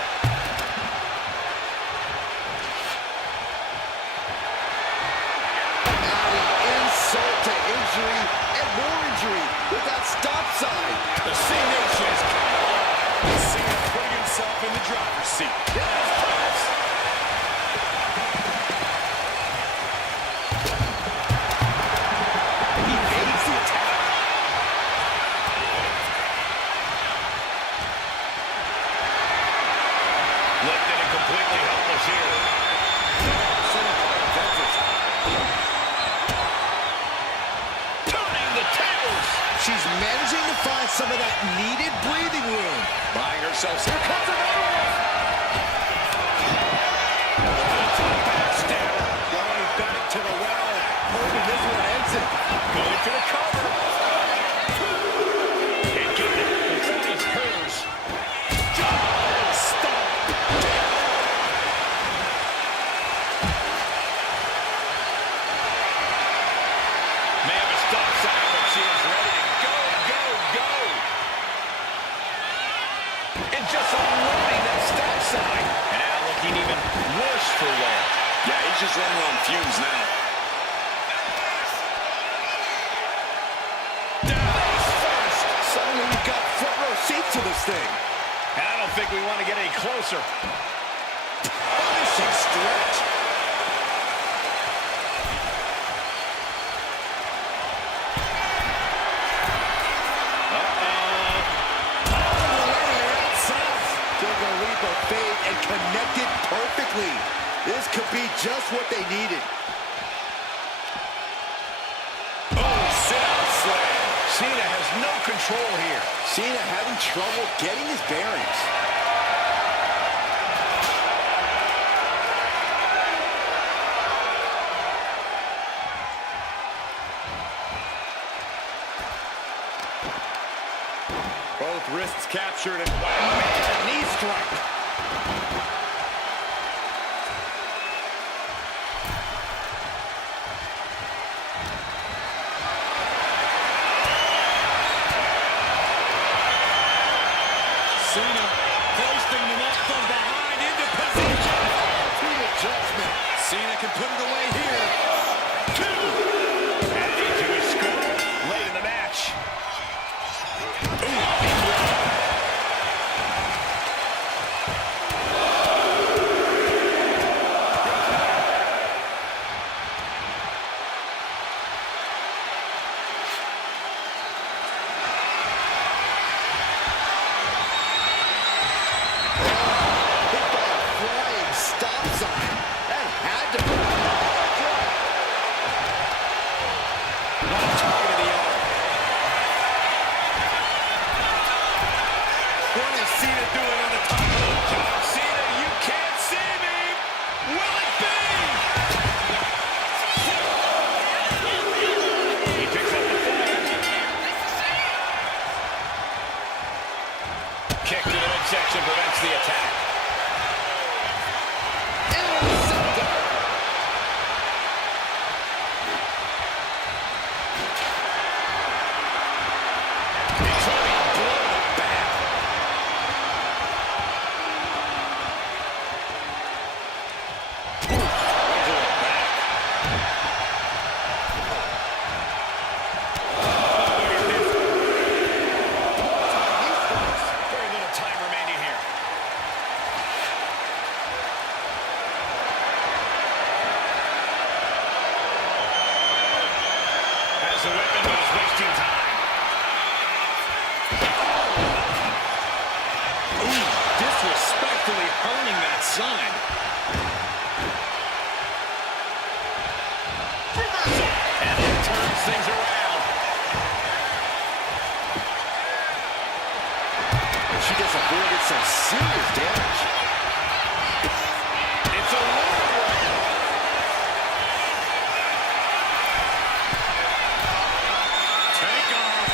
Adding insult to injury and more injury with that stop sign. The C-Nation is coming on. Cena putting himself in the driver's seat. He evades the attack. Lifted and completely helpless here. some of that needed breathing room. Buying herself. Here comes another one. Pass down. Going back to the well. Hoping this one ends it. Going for the cover. And get it. The finish hers. Stop. May have a stop sign, but she is ready to go, go, go. And just unloading that stop sign. And now looking even worse for wear. Yeah, he's just running on fumes now. Suddenly we've got front row seats to this thing. And I don't think we want to get any closer. Finishing stretch. Took a leap of faith and connected perfectly. This could be just what they needed. Oh, sit-out slam. Cena has no control here. Cena having trouble getting his bearings. Both wrists captured and wow, man, knee strike. Cena posting them up from behind into position. Team adjustment. Cena can put it away here. Adding to his score late in the match. Flying stop sign. That had to be. Target of the arm. What is Cena doing on the top rope? John Cena, you can't see me. Will it be? He picks up the fall. Kick to the midsection prevents the attack. Very little time remaining here. Has the weapon, but is wasting time. Ooh, disrespectfully earning that sign. And it turns things around. She just avoided some serious damage. It's a long one. Take off.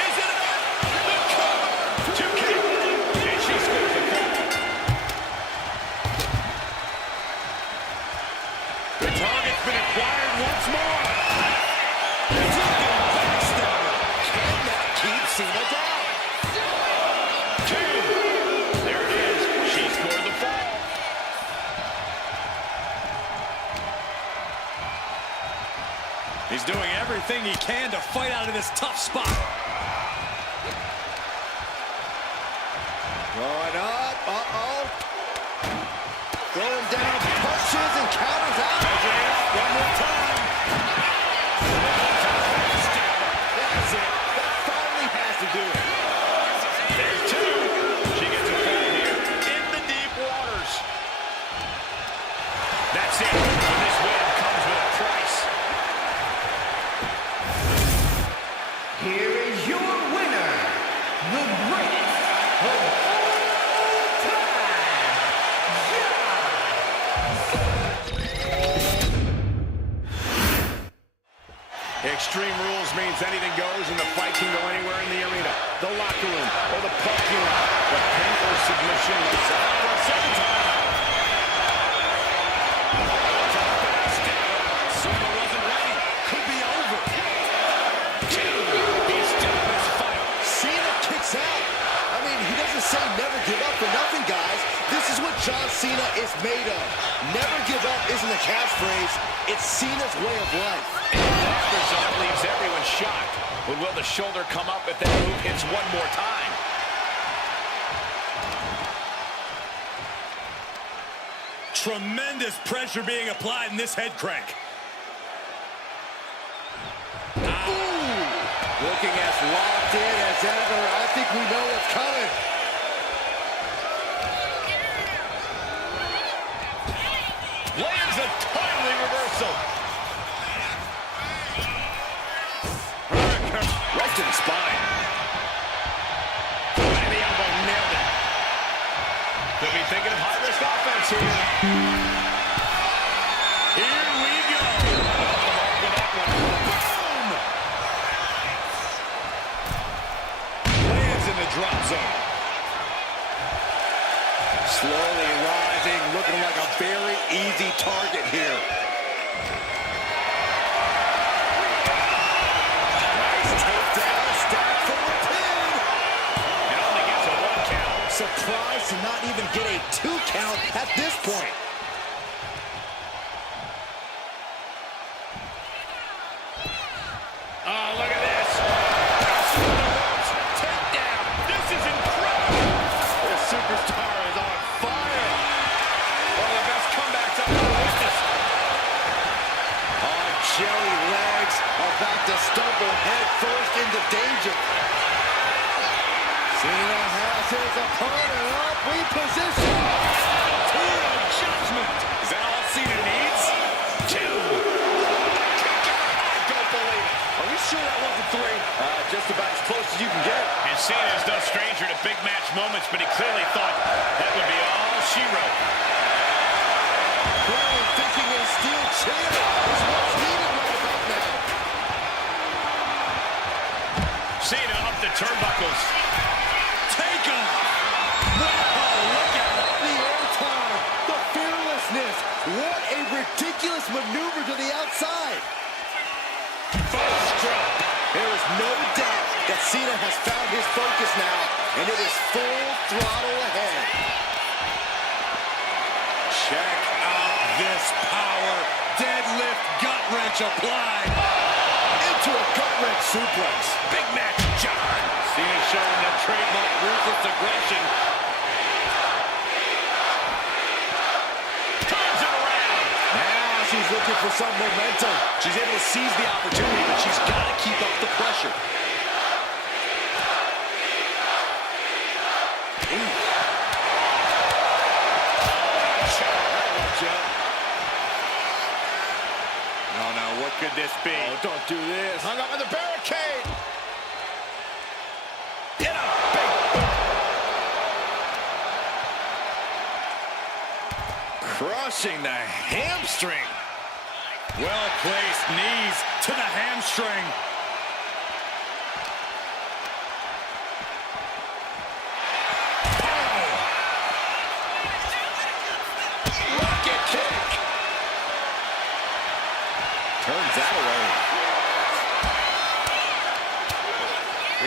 Is it enough? The cover. 2 count. And she scores the fall. The target's been acquired once more. Dripping backstabber. Can that keep Cena down? 2. There it is. She scored the fall. He's doing everything he can to fight out of this tough spot. Going up. Uh-oh. Throwing down punches and counters out. Measuring it up one more time. That's it. That finally has to do it. There's 2. She gets a fall here in the deep waters. That's it. But this win comes with a price. Extreme Rules means anything goes and the fight can go anywhere in the arena, the locker room, or the parking lot. But painful submission looks out for a second time. Cena wasn't ready. Could be over. He's still in this fight. Cena kicks out. I mean, he doesn't say never give up for nothing, guys. This is what John Cena is made of. Never give up isn't a catchphrase. It's Cena's way of life. That result leaves everyone shocked. But will the shoulder come up if that move hits one more time? Tremendous pressure being applied in this head crank. Looking as locked in as ever. I think we know what's coming. Lands a timely reversal. Right to the spine. Right in the elbow, nailed it. Could be thinking of high-risk offense here. Here we go. Off the mark with that one. Boom! Lands in the drop zone. Slowly rising, looking like a very easy target here. Nice takedown, stacked for the pin. And only gets a 1 count. Surprised to not even get a 2 count at this point. Oh, look at this. Takedown. This is incredible. This superstar is on fire. One of the best comebacks I've ever witnessed. On jelly legs, about to stumble head first into danger. Cena has his opponent up, repositioned. Judgment. Is that all Cena needs? 2. I don't believe it. Are we sure that wasn't 3? Just about as close as you can get. And Cena is no stranger to big match moments, but he clearly thought that would be all she wrote. Clearly thinking a steel chair is what's needed right about now. Cena up the turnbuckles. Take him. Wow, look at it. The airtime, the fearlessness. What a ridiculous maneuver to the outside. First drop. There is no doubt that Cena has found his focus now, and it is full throttle ahead. Check out this power. Deadlift gut wrench applied. Into a gut wrench suplex. Big match, John. Cena showing that trademark ruthless aggression. Turns it around. Now she's looking for some momentum. She's able to seize the opportunity, but she's got to keep up the pressure. Oh, no, what could this be? Oh, don't do this. Hung up in the barricade. Get up, big. Crushing the hamstring. Well-placed knees to the hamstring. Rocket kick. Turns that away.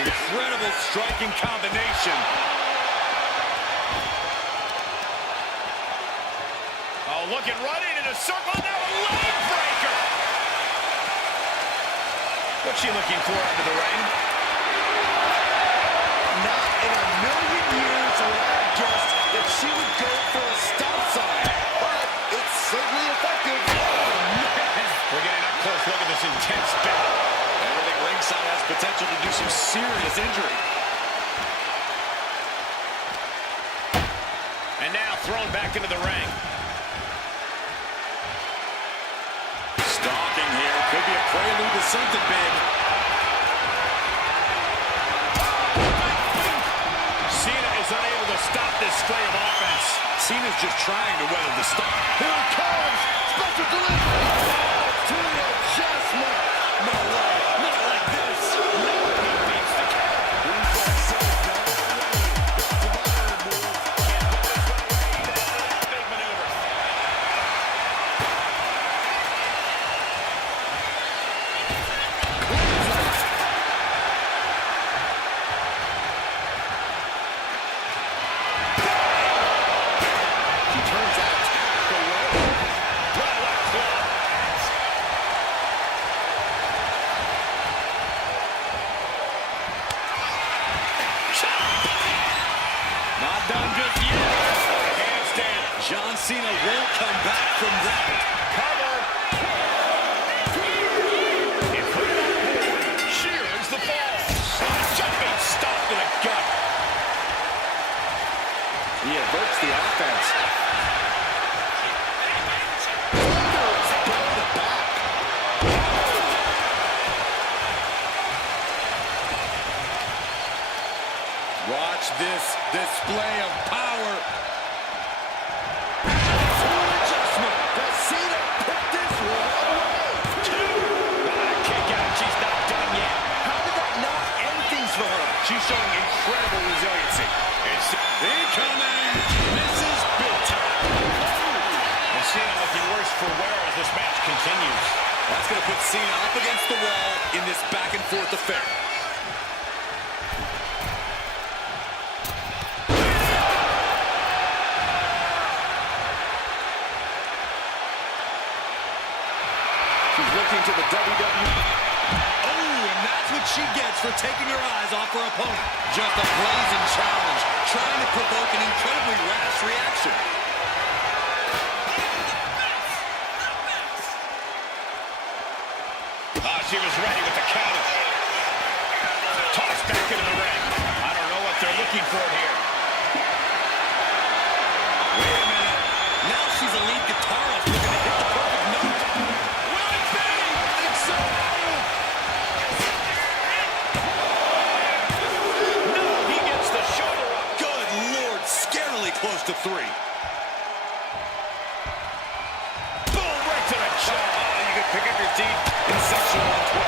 Incredible striking combination. Oh, looking right into the circle. Now a leg breaker. What's she looking for under the ring? Not in a million years would I have guessed that she would go for a stop sign, but it's certainly effective. We're getting up close. Look at this intense battle. Everything ringside has potential to do some serious injury. And now thrown back into the ring. Stalking here. Could be a prelude to something big. Cena is unable to stop this string of offense. Cena's just trying to weather the storm. Here it comes. Special delivery. To the adjustment. No way. Not like this. No, he beats the count. Big maneuver. She turns that attack away. Not done just yet. Handstand. John Cena won't come back from that. Cover. It put it on the board. Shears the fall. Jumping stop to the gut. He averts the offense. Watch this display of power. Adjustment. Does Cena put this one away? Kick out. She's not done yet. How did that not end things for her? She's showing incredible resiliency. It's Incoming. This is big time. and Cena looking worse for wear as this match continues. That's going to put Cena up against the wall in this back and forth affair. She's looking to the WWE. Oh, and that's what she gets for taking her eyes off her opponent. Just a blazing challenge, trying to provoke an incredibly rash reaction. She was ready with the counter. Tossed back into the ring. I don't know what they're looking for here. Wait a minute. Now she's a lead guitarist looking to hit the perfect note. Will it be? It's so. No, he gets the shoulder up. Good Lord, scarily close to 3. Boom, right to the jaw. Oh, you can pick up your teeth in section 112.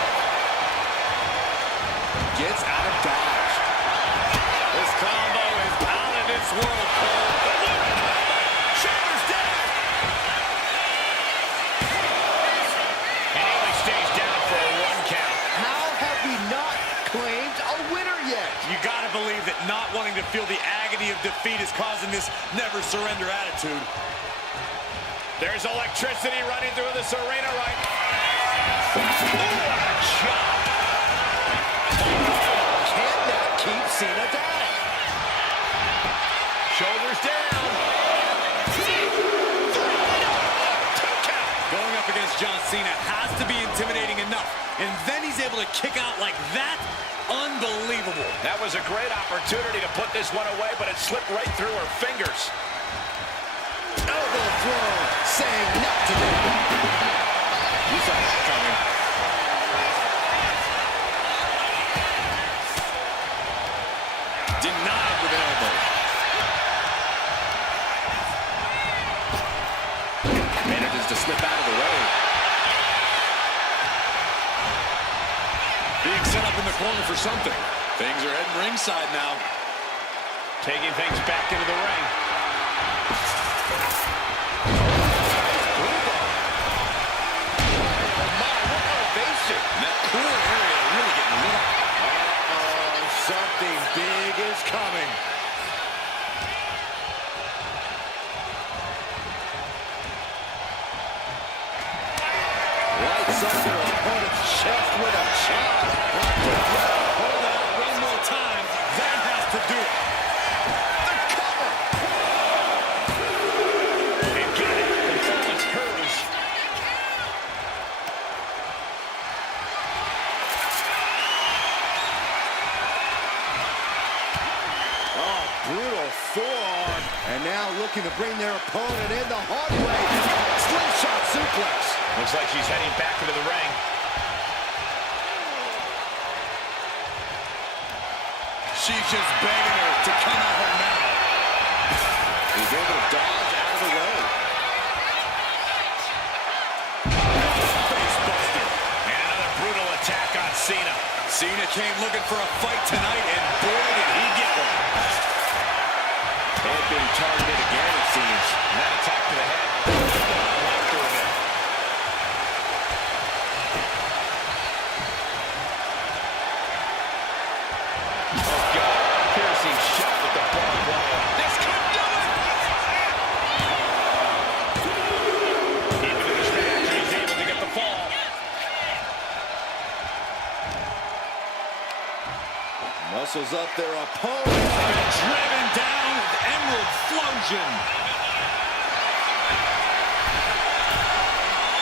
Gets out of dodge. This combo is out of this world, Cole. Shoulders down. And he only stays down for a 1 count. How have we not claimed a winner yet? You gotta believe that not wanting to feel the agony of defeat is causing this never surrender attitude. There's electricity running through this arena right now. Ooh, what a chop. Can that keep Cena down? Shoulders down. 2 count. Going up against John Cena has to be intimidating enough. And then he's able to kick out like that. Unbelievable. That was a great opportunity to put this one away, but it slipped right through her fingers. Elbow throw, saying not today. You saw that coming. Denied with an elbow. Manages to slip out of the way. Being set up in the corner for something. Things are heading ringside now. Taking things back into the ring. That core area really getting lit up. Something big is coming. Lights up their opponent's chest with a chop. Hold on one more time. That has to do it. The cover. And got it. The fall is hers. Oh, brutal forearm. And now looking to bring their opponent in the hard way. Slingshot suplex. Looks like she's heading back into the ring. She's just begging her to come at her now. He's able to dodge out of the way. Face buster. And another brutal Cena came looking for a fight tonight, and boy, did he get one. Head being targeted again, it seems. And that attack to the head. Right through it. Oh, God. Piercing shot with the barbed wire. This could do it! Even in this match, he's able to get the fall. Muscles up their opponent. Driven down with Emerald Flosion.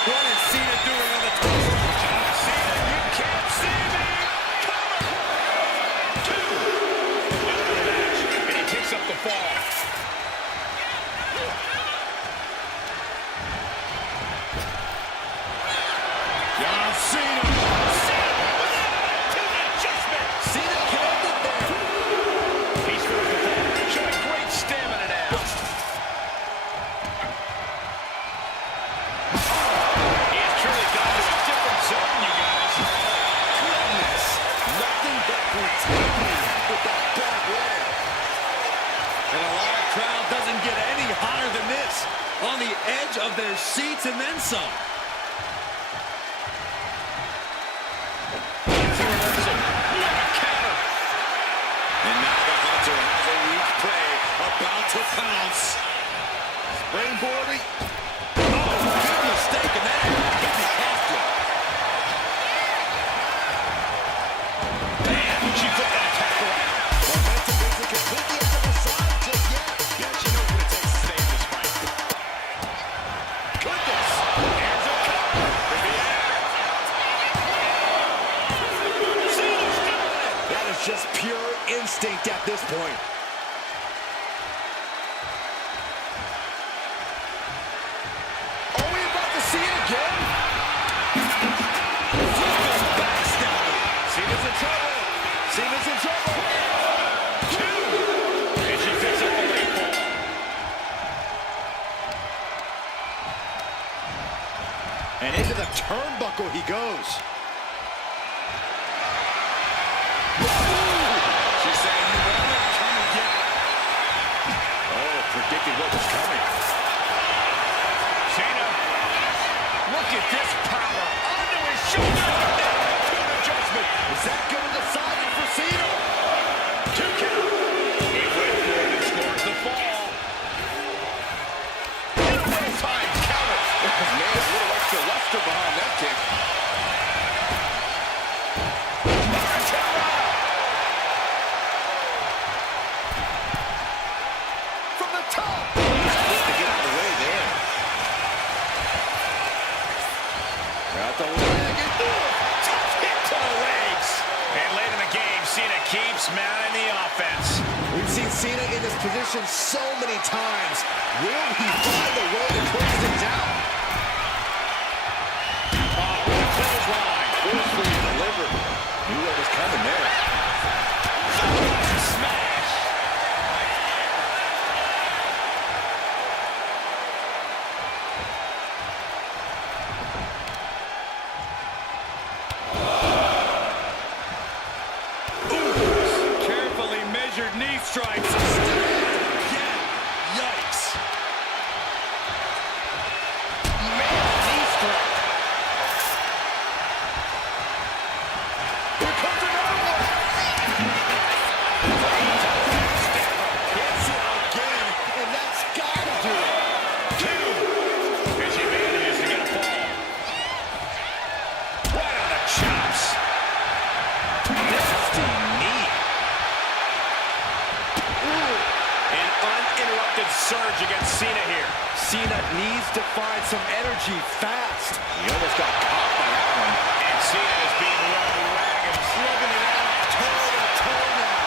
What is Cena doing on the top rope? Cena, you can't see me! Cover! 2! Out of the match, and he picks up the fall. John Cena. Cena connected there. He's through the fall, showing great stamina now. He has truly got to a different zone, you guys. Goodness. Nothing but brutality with that barbed wire. And a live crowd doesn't get any hotter than this. On the edge of their seats and then some. And now the Hunter has a weak prey about to pounce. Springboarding. Oh, big mistake, and that could be costly. Man, she flipped that attack around. Momentum isn't completely out of the side just yet. Yeah, she knows what it takes to stay in this fight. Goodness! Here's a cover. In the air. Cena's doing it! That is just pure instinct at this point. Are we about to see it again? Cena's in trouble. Cena's in trouble. 2. And she picks up the late fall. And into the turnbuckle he goes. She's saying, you want it? Come and get it. Oh, predicted what was coming. Cena, look at this power. Onto his shoulder. To the adjustment. Is that going to decide it for Cena? 2 count. He went for it and scores the fall. Well timed counter. Man, a little extra luster behind that kick. From the top. He's quick to get out of the way there. Got the leg. Tough hit to the legs. And late in the game, Cena keeps mounting the offense. We've seen Cena in this position so many times. Will he find a way to close things out? With a clothesline. Forcefully delivered. Knew what was coming there. Smash. Carefully measured knee strikes. Again. Yikes. Man, knee strike. Here comes another one. Hits it again, and that's got to do it. 2. And she manages to get a fall. Right on the chops. Nasty knee. An uninterrupted surge against Cena here. Cena needs to find some energy fast. He almost got caught by that one. And Cena is being run ragged, slugging it out toe-to-toe now.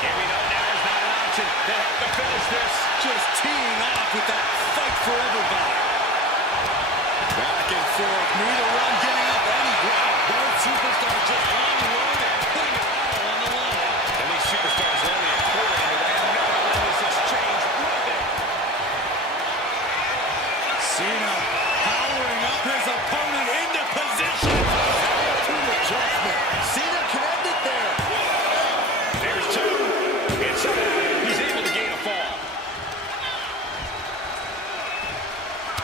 Giving up now is not an option. They have to finish this. Just teeing off with that fight forever vibe. Back and forth, neither one giving up any ground. Both superstars just unloaded, putting it all on the line. And these superstars are only a quarter of the way. And now let this exchange right there. Cena powering up his opponent into position. To the adjustment.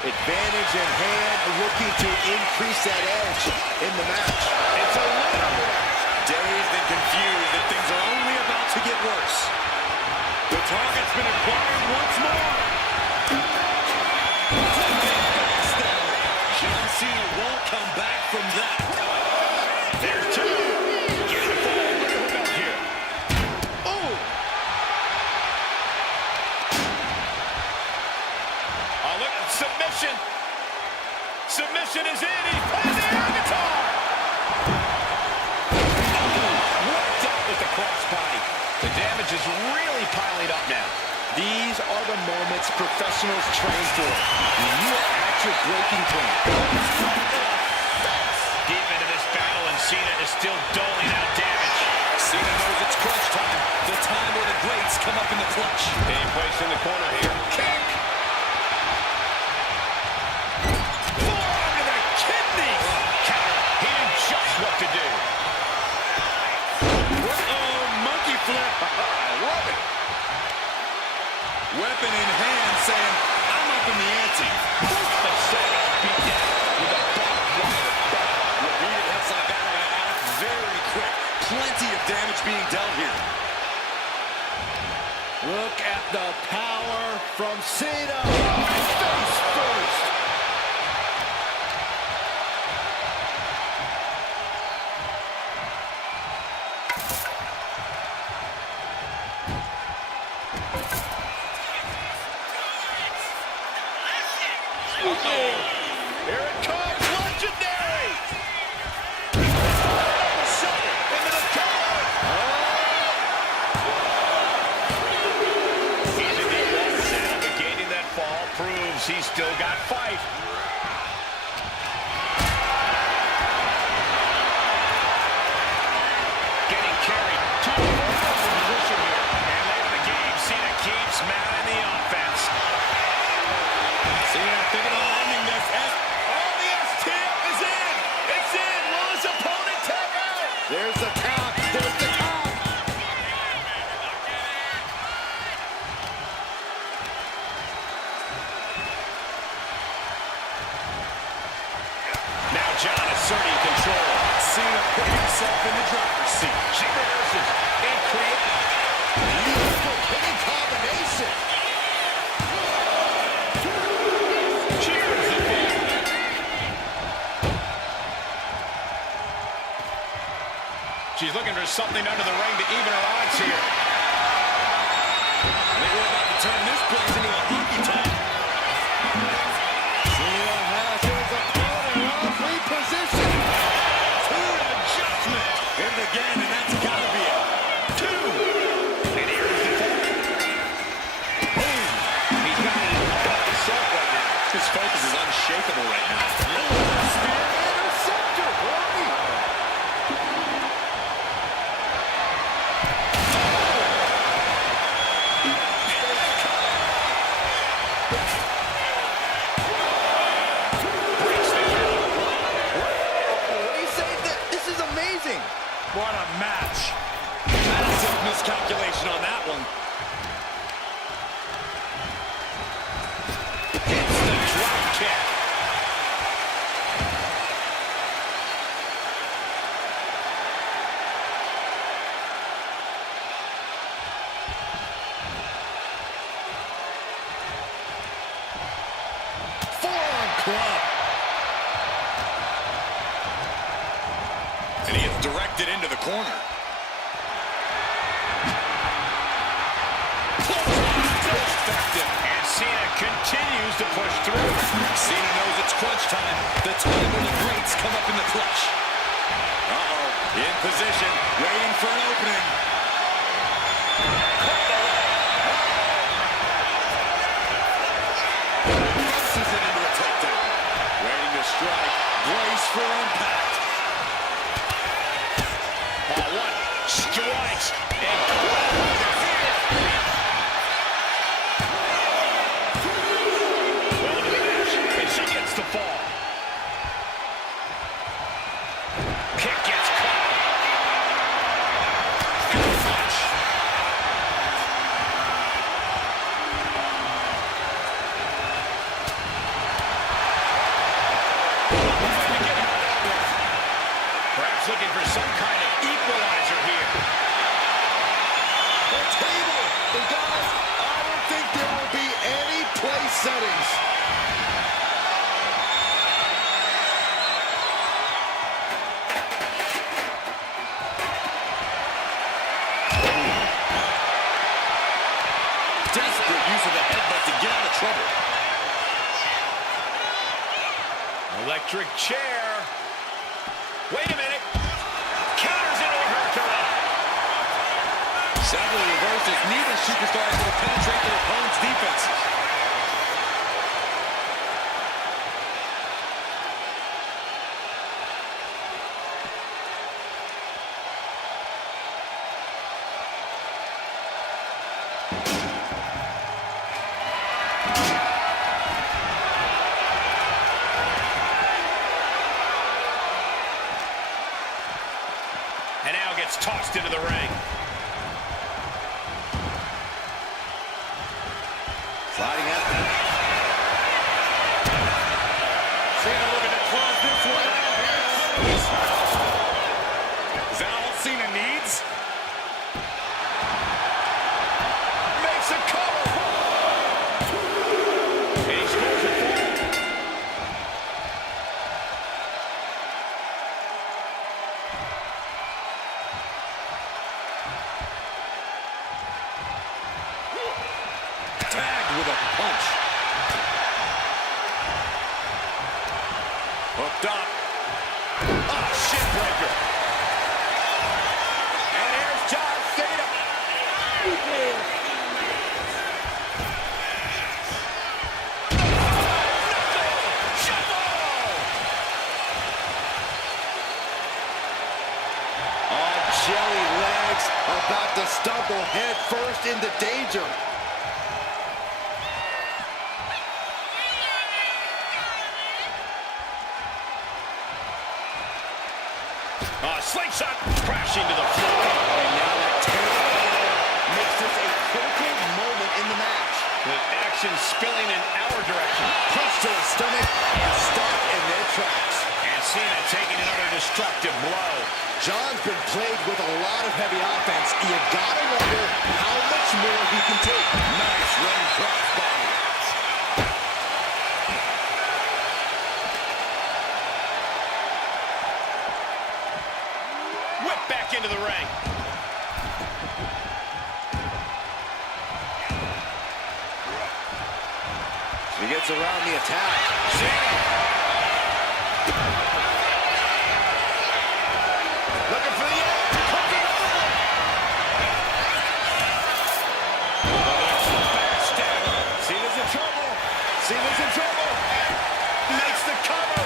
Advantage in hand, looking to increase that edge in the match. It's a little Dazed and confused that things are only about to get worse. The target's been acquired once more. John Cena won't come back from that. There's two. Get the ball. Look at who got here. Oh! Oh, look at submission. Submission is in. He's playing the air guitar. Worked out with the crossbody. The damage is really piling up now. These are the moments professionals train for. When you are at your breaking point. Deep into this battle, and Cena is still doling out damage. Cena knows it's crunch time. The time where the greats come up in the clutch. Being placed in the corner here. Kick! Forearm to the kidneys! Counter. He knew just what to do. Uh-oh, monkey flip. I love it. Weapon in hand saying, I'm up in the ante. The Savage beat down with a barbed wire bat. Repeated hits like that are gonna add up very quick. Plenty of damage being dealt here. Look at the power from Cena. Face first. Here it comes, legendary! Second into the cover! He's in deep water now, but gaining that fall proves he's still got fight. Getting carried to the position here. And late in the game, Cena keeps mounting the offense. Cena thinking about ending this. Oh, the STF is in! It's in! Will his opponent tap out? There's the count. There's the count. Now John asserting control. Cena putting himself in the driver's seat. She reverses. And creates. Beautiful hitting combination. Cheers the ball. She's looking for something under the ring to even her odds here. I think we're about to turn this place into a honky tonk. Cena has his opponent repositioned. Two adjustment. Hit it again, and that's gotta be it. Two. And here's the four. Boom. He's got it all himself right now. His focus is unshakable right now. Spear interceptor. Right. What do you say? This is amazing. What a match. Massive miscalculation on that one. Hits the drop kick. Forearm club. And he is directed into the corner. Effective. And Cena continues to push through. Cena knows it's crunch time. The time when the greats come up in the clutch. Uh-oh. In position, waiting for an opening. Presses it into a takedown. Waiting to strike. Brace for impact. One strikes and well into the match, and she gets the fall. Kick gets caught. Good punch. looking for some kind of equalizer here. The table! And guys, I don't think there will be any place settings. Desperate use of the headbutt to get out of trouble. Electric chair. Wait a minute. Counters into a hurricane. Several reverses. Neither superstar able to penetrate their opponent's defenses. And now gets tossed into the ring. Sliding out. Cena looking to close this one out. Is that all Cena needs? Makes a cover. And he scores it. Tagged with a punch. Hooked up. Oh, shit breaker. And here's John Cena. On jelly legs, about to stumble head first into danger. Slingshot crashing to the floor. And now that terrible makes this a critical moment in the match. With action spilling in our direction. Punch to the stomach and stop in their tracks. And Cena taking another destructive blow. John's been plagued with a lot of heavy offense. You gotta wonder how much more he can take. Nice running crossbody. Whip back into the ring. He gets around the attack. Looking for the end. Cooking over. Cena's in trouble. Cena's in trouble. Makes the cover.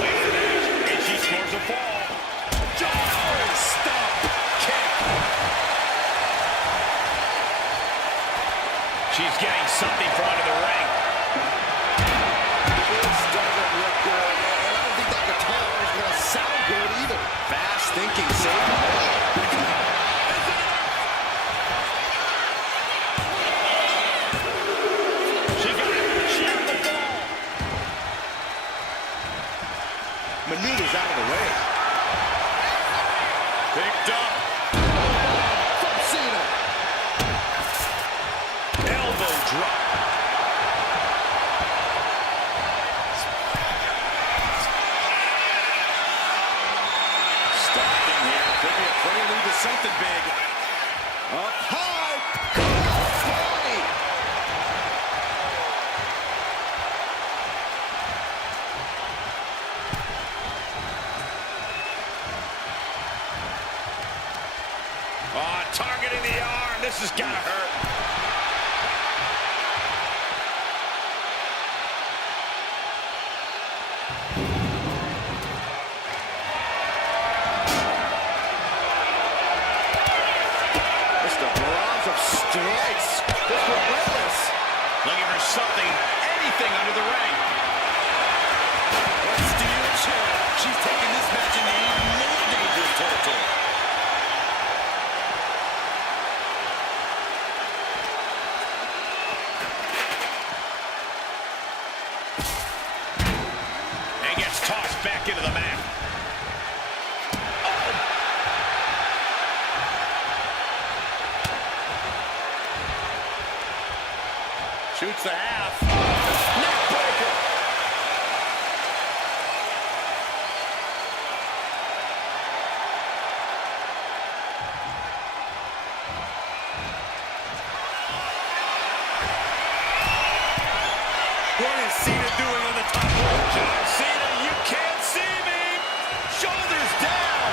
Late in the match, and she scores a fall. Stop. Kick. She's getting something from under the ring. This doesn't look good. And I don't think that guitar is going to sound good either. Fast thinking, Cena. She got it. She had the fall. Maneuvers out of the way. Picked up. From Cena. Elbow drop. Stopping here. Could be a prelude to something big. Up high. Body. Targeting the arm. This has got to hurt. It's the barrage of strikes. It's relentless. Looking for something, anything under the ring. A steel chair. She's taking this match into even more dangerous territory. And gets tossed back into the mat. Shoots the half. Neck breaker. What is Cena doing on the top rope? John Cena, you can't see me. Shoulders down.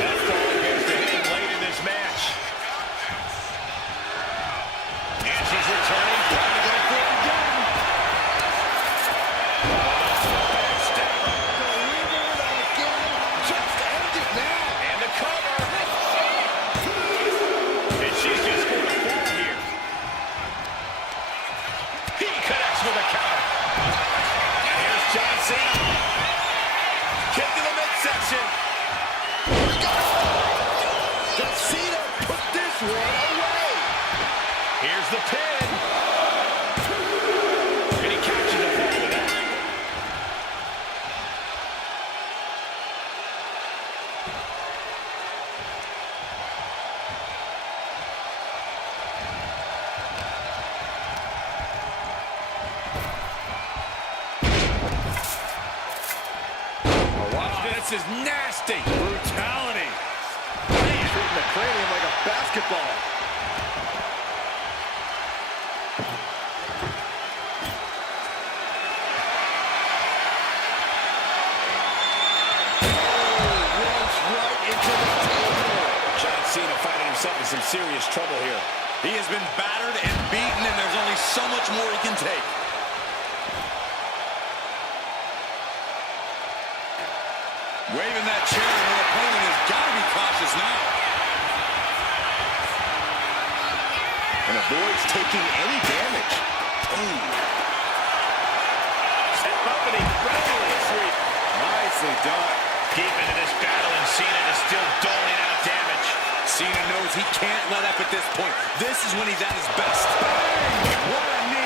That fall goes to him late in this match. And she's returning, trying to go for it again. Step. Believe it again. Just end it now. And the cover. And she's just going to fall here. He connects with a counter. And here's John Cena. Kick to the midsection. Does Cena put this one away? Here's the pin. And he catches the fall with that. Wow, this is nasty. Brutality. He's hitting the cranium like a basketball. Runs right into the table. John Cena finding himself in some serious trouble here. He has been battered and beaten, and there's only so much more he can take. Waving that chair, and her opponent has got to be cautious now. And avoids taking any damage. Ooh. Step up and incredibly sweet. Nicely done. Deep into this battle, and Cena is still doling out damage. Cena knows he can't let up at this point. This is when he's at his best. Bang! What a knee!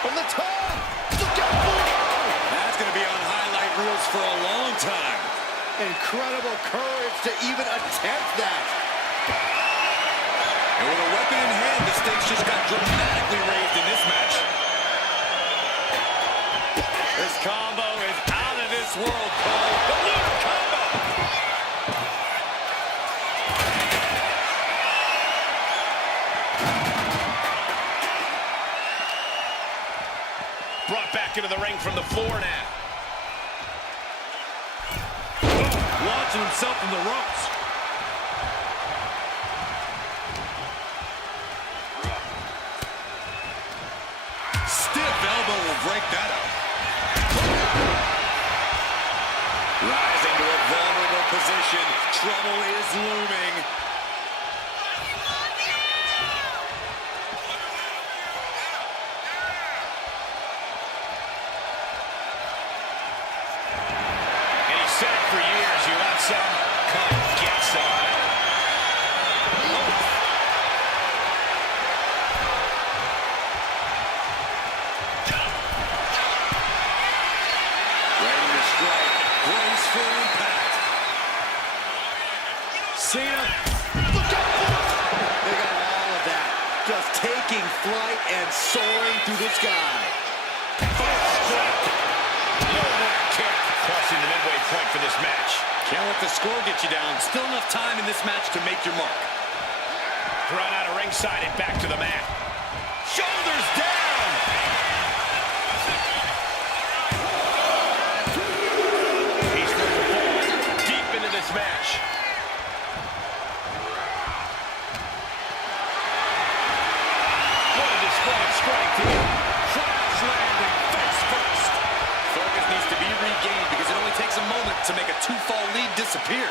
From the top. Look out below. That's going to be on highlight reels for a long time. Incredible courage to even attempt that. And with a weapon in hand, the stakes just got dramatically raised in this match. This combo is out of this world, Cole. The lunar combo! Brought back into the ring from the floor now. Launching himself from the ropes. Stiff elbow will break that up. Rising to a vulnerable position. Trouble is looming. And he said it for years. You want some? Come get some. Ready to strike. Brace for impact. Cena. Look out below. They got all of that. Just taking flight and soaring through the sky. Kick. Crossing the midway point for this match. Can't let the score get you down. Still enough time in this match to make your mark. Thrown out of ringside and back to the mat. Shoulders down. He's going to fall deep into this match. What a display of strength here. Crash landing face first. Focus needs to be regained because it only takes a moment to make a two-fall lead disappear.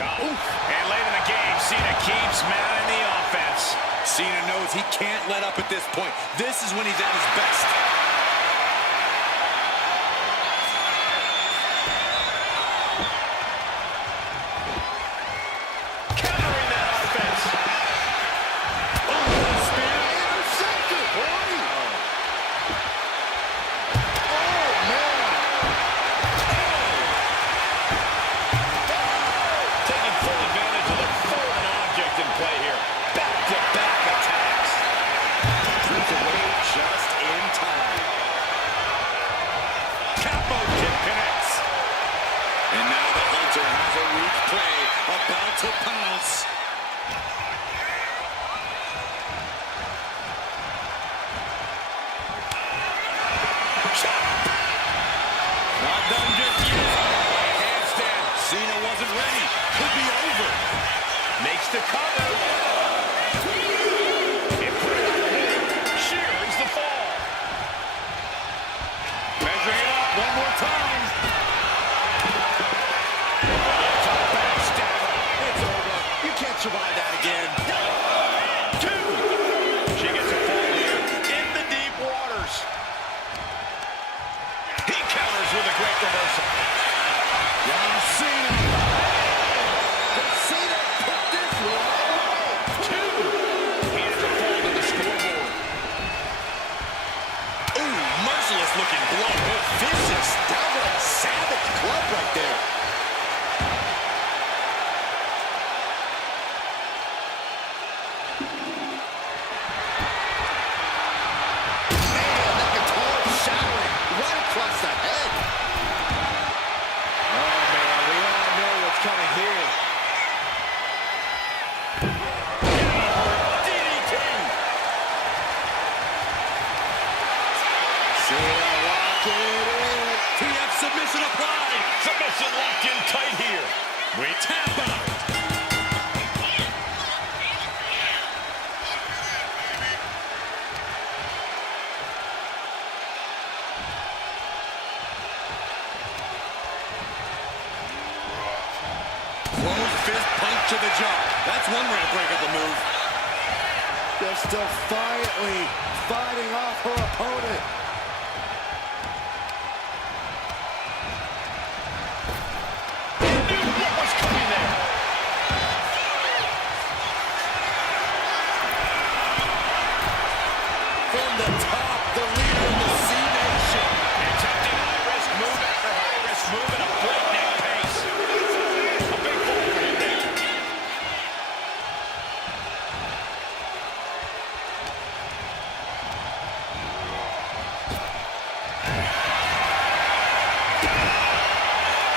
And late in the game, Cena keeps mounting the offense. Cena knows he can't let up at this point. This is when he's at his best. Countering that offense. Oh, spear. Intercepted, boy. Oh, man. Taking full advantage of the foreign object in play here. Back-to-back attacks. Stripped away just in time. Combo kick connects. And now the Hunter has a weak prey about to pounce. Not done just yet. Handstand. Cena wasn't ready. Could be over. Makes the cover. It shears the fall. Measuring it up one more time. Backstabber. It's over. You can't survive that again. 2. She gets a fall here in the deep waters. He counters with a great reversal. John Cena. Does Cena put this right? 2. He has a fall to the scoreboard. Ooh, merciless looking blow. Vicious, downright savage club right there. Man, that guitar showering right across the head. Oh, man, we all know what's coming here. DDT. Cena locking it in. TF submission applied. Submission locked in tight here. We tap out. Closed fist punch to the jaw. That's one way to break up a move. Just defiantly fighting off her opponent. Knew what was coming there. From the top, the leader of the C Nation. Attempting high-risk move after high-risk move at a breakneck pace. A big fall for him there.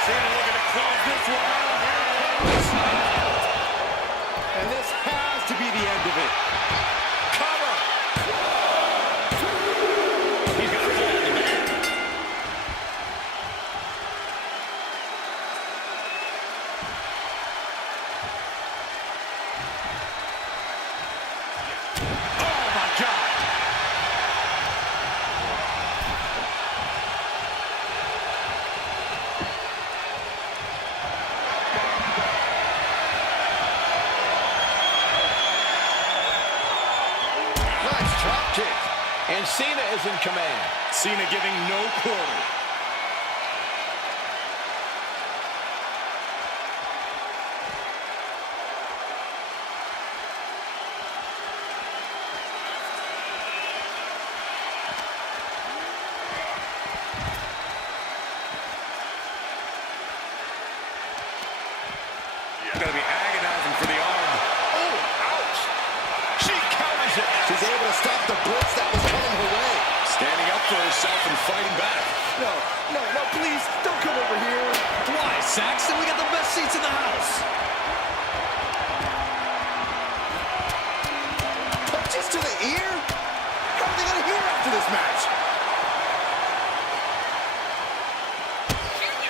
Cena looking to close this one out. And this has to be the end of it. Cover. He's got a fall in the back. Oh, my God. Nice drop kick. And Cena is in command. Cena giving no quarter. Gonna be agonizing for the arm. Oh, ouch. She counters it. She's able to stop the blitz that was coming her way. Standing up for herself and fighting back. No, please, don't come over here. Why, Saxton? We got the best seats in the house. Punches to the ear? How are they going to hear after this match?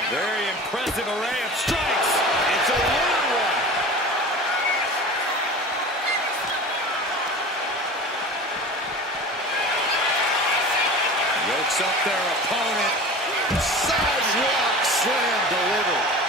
Very impressive array of strikes. It's a winner one. Yokes up their opponent. Sidewalk slam delivered.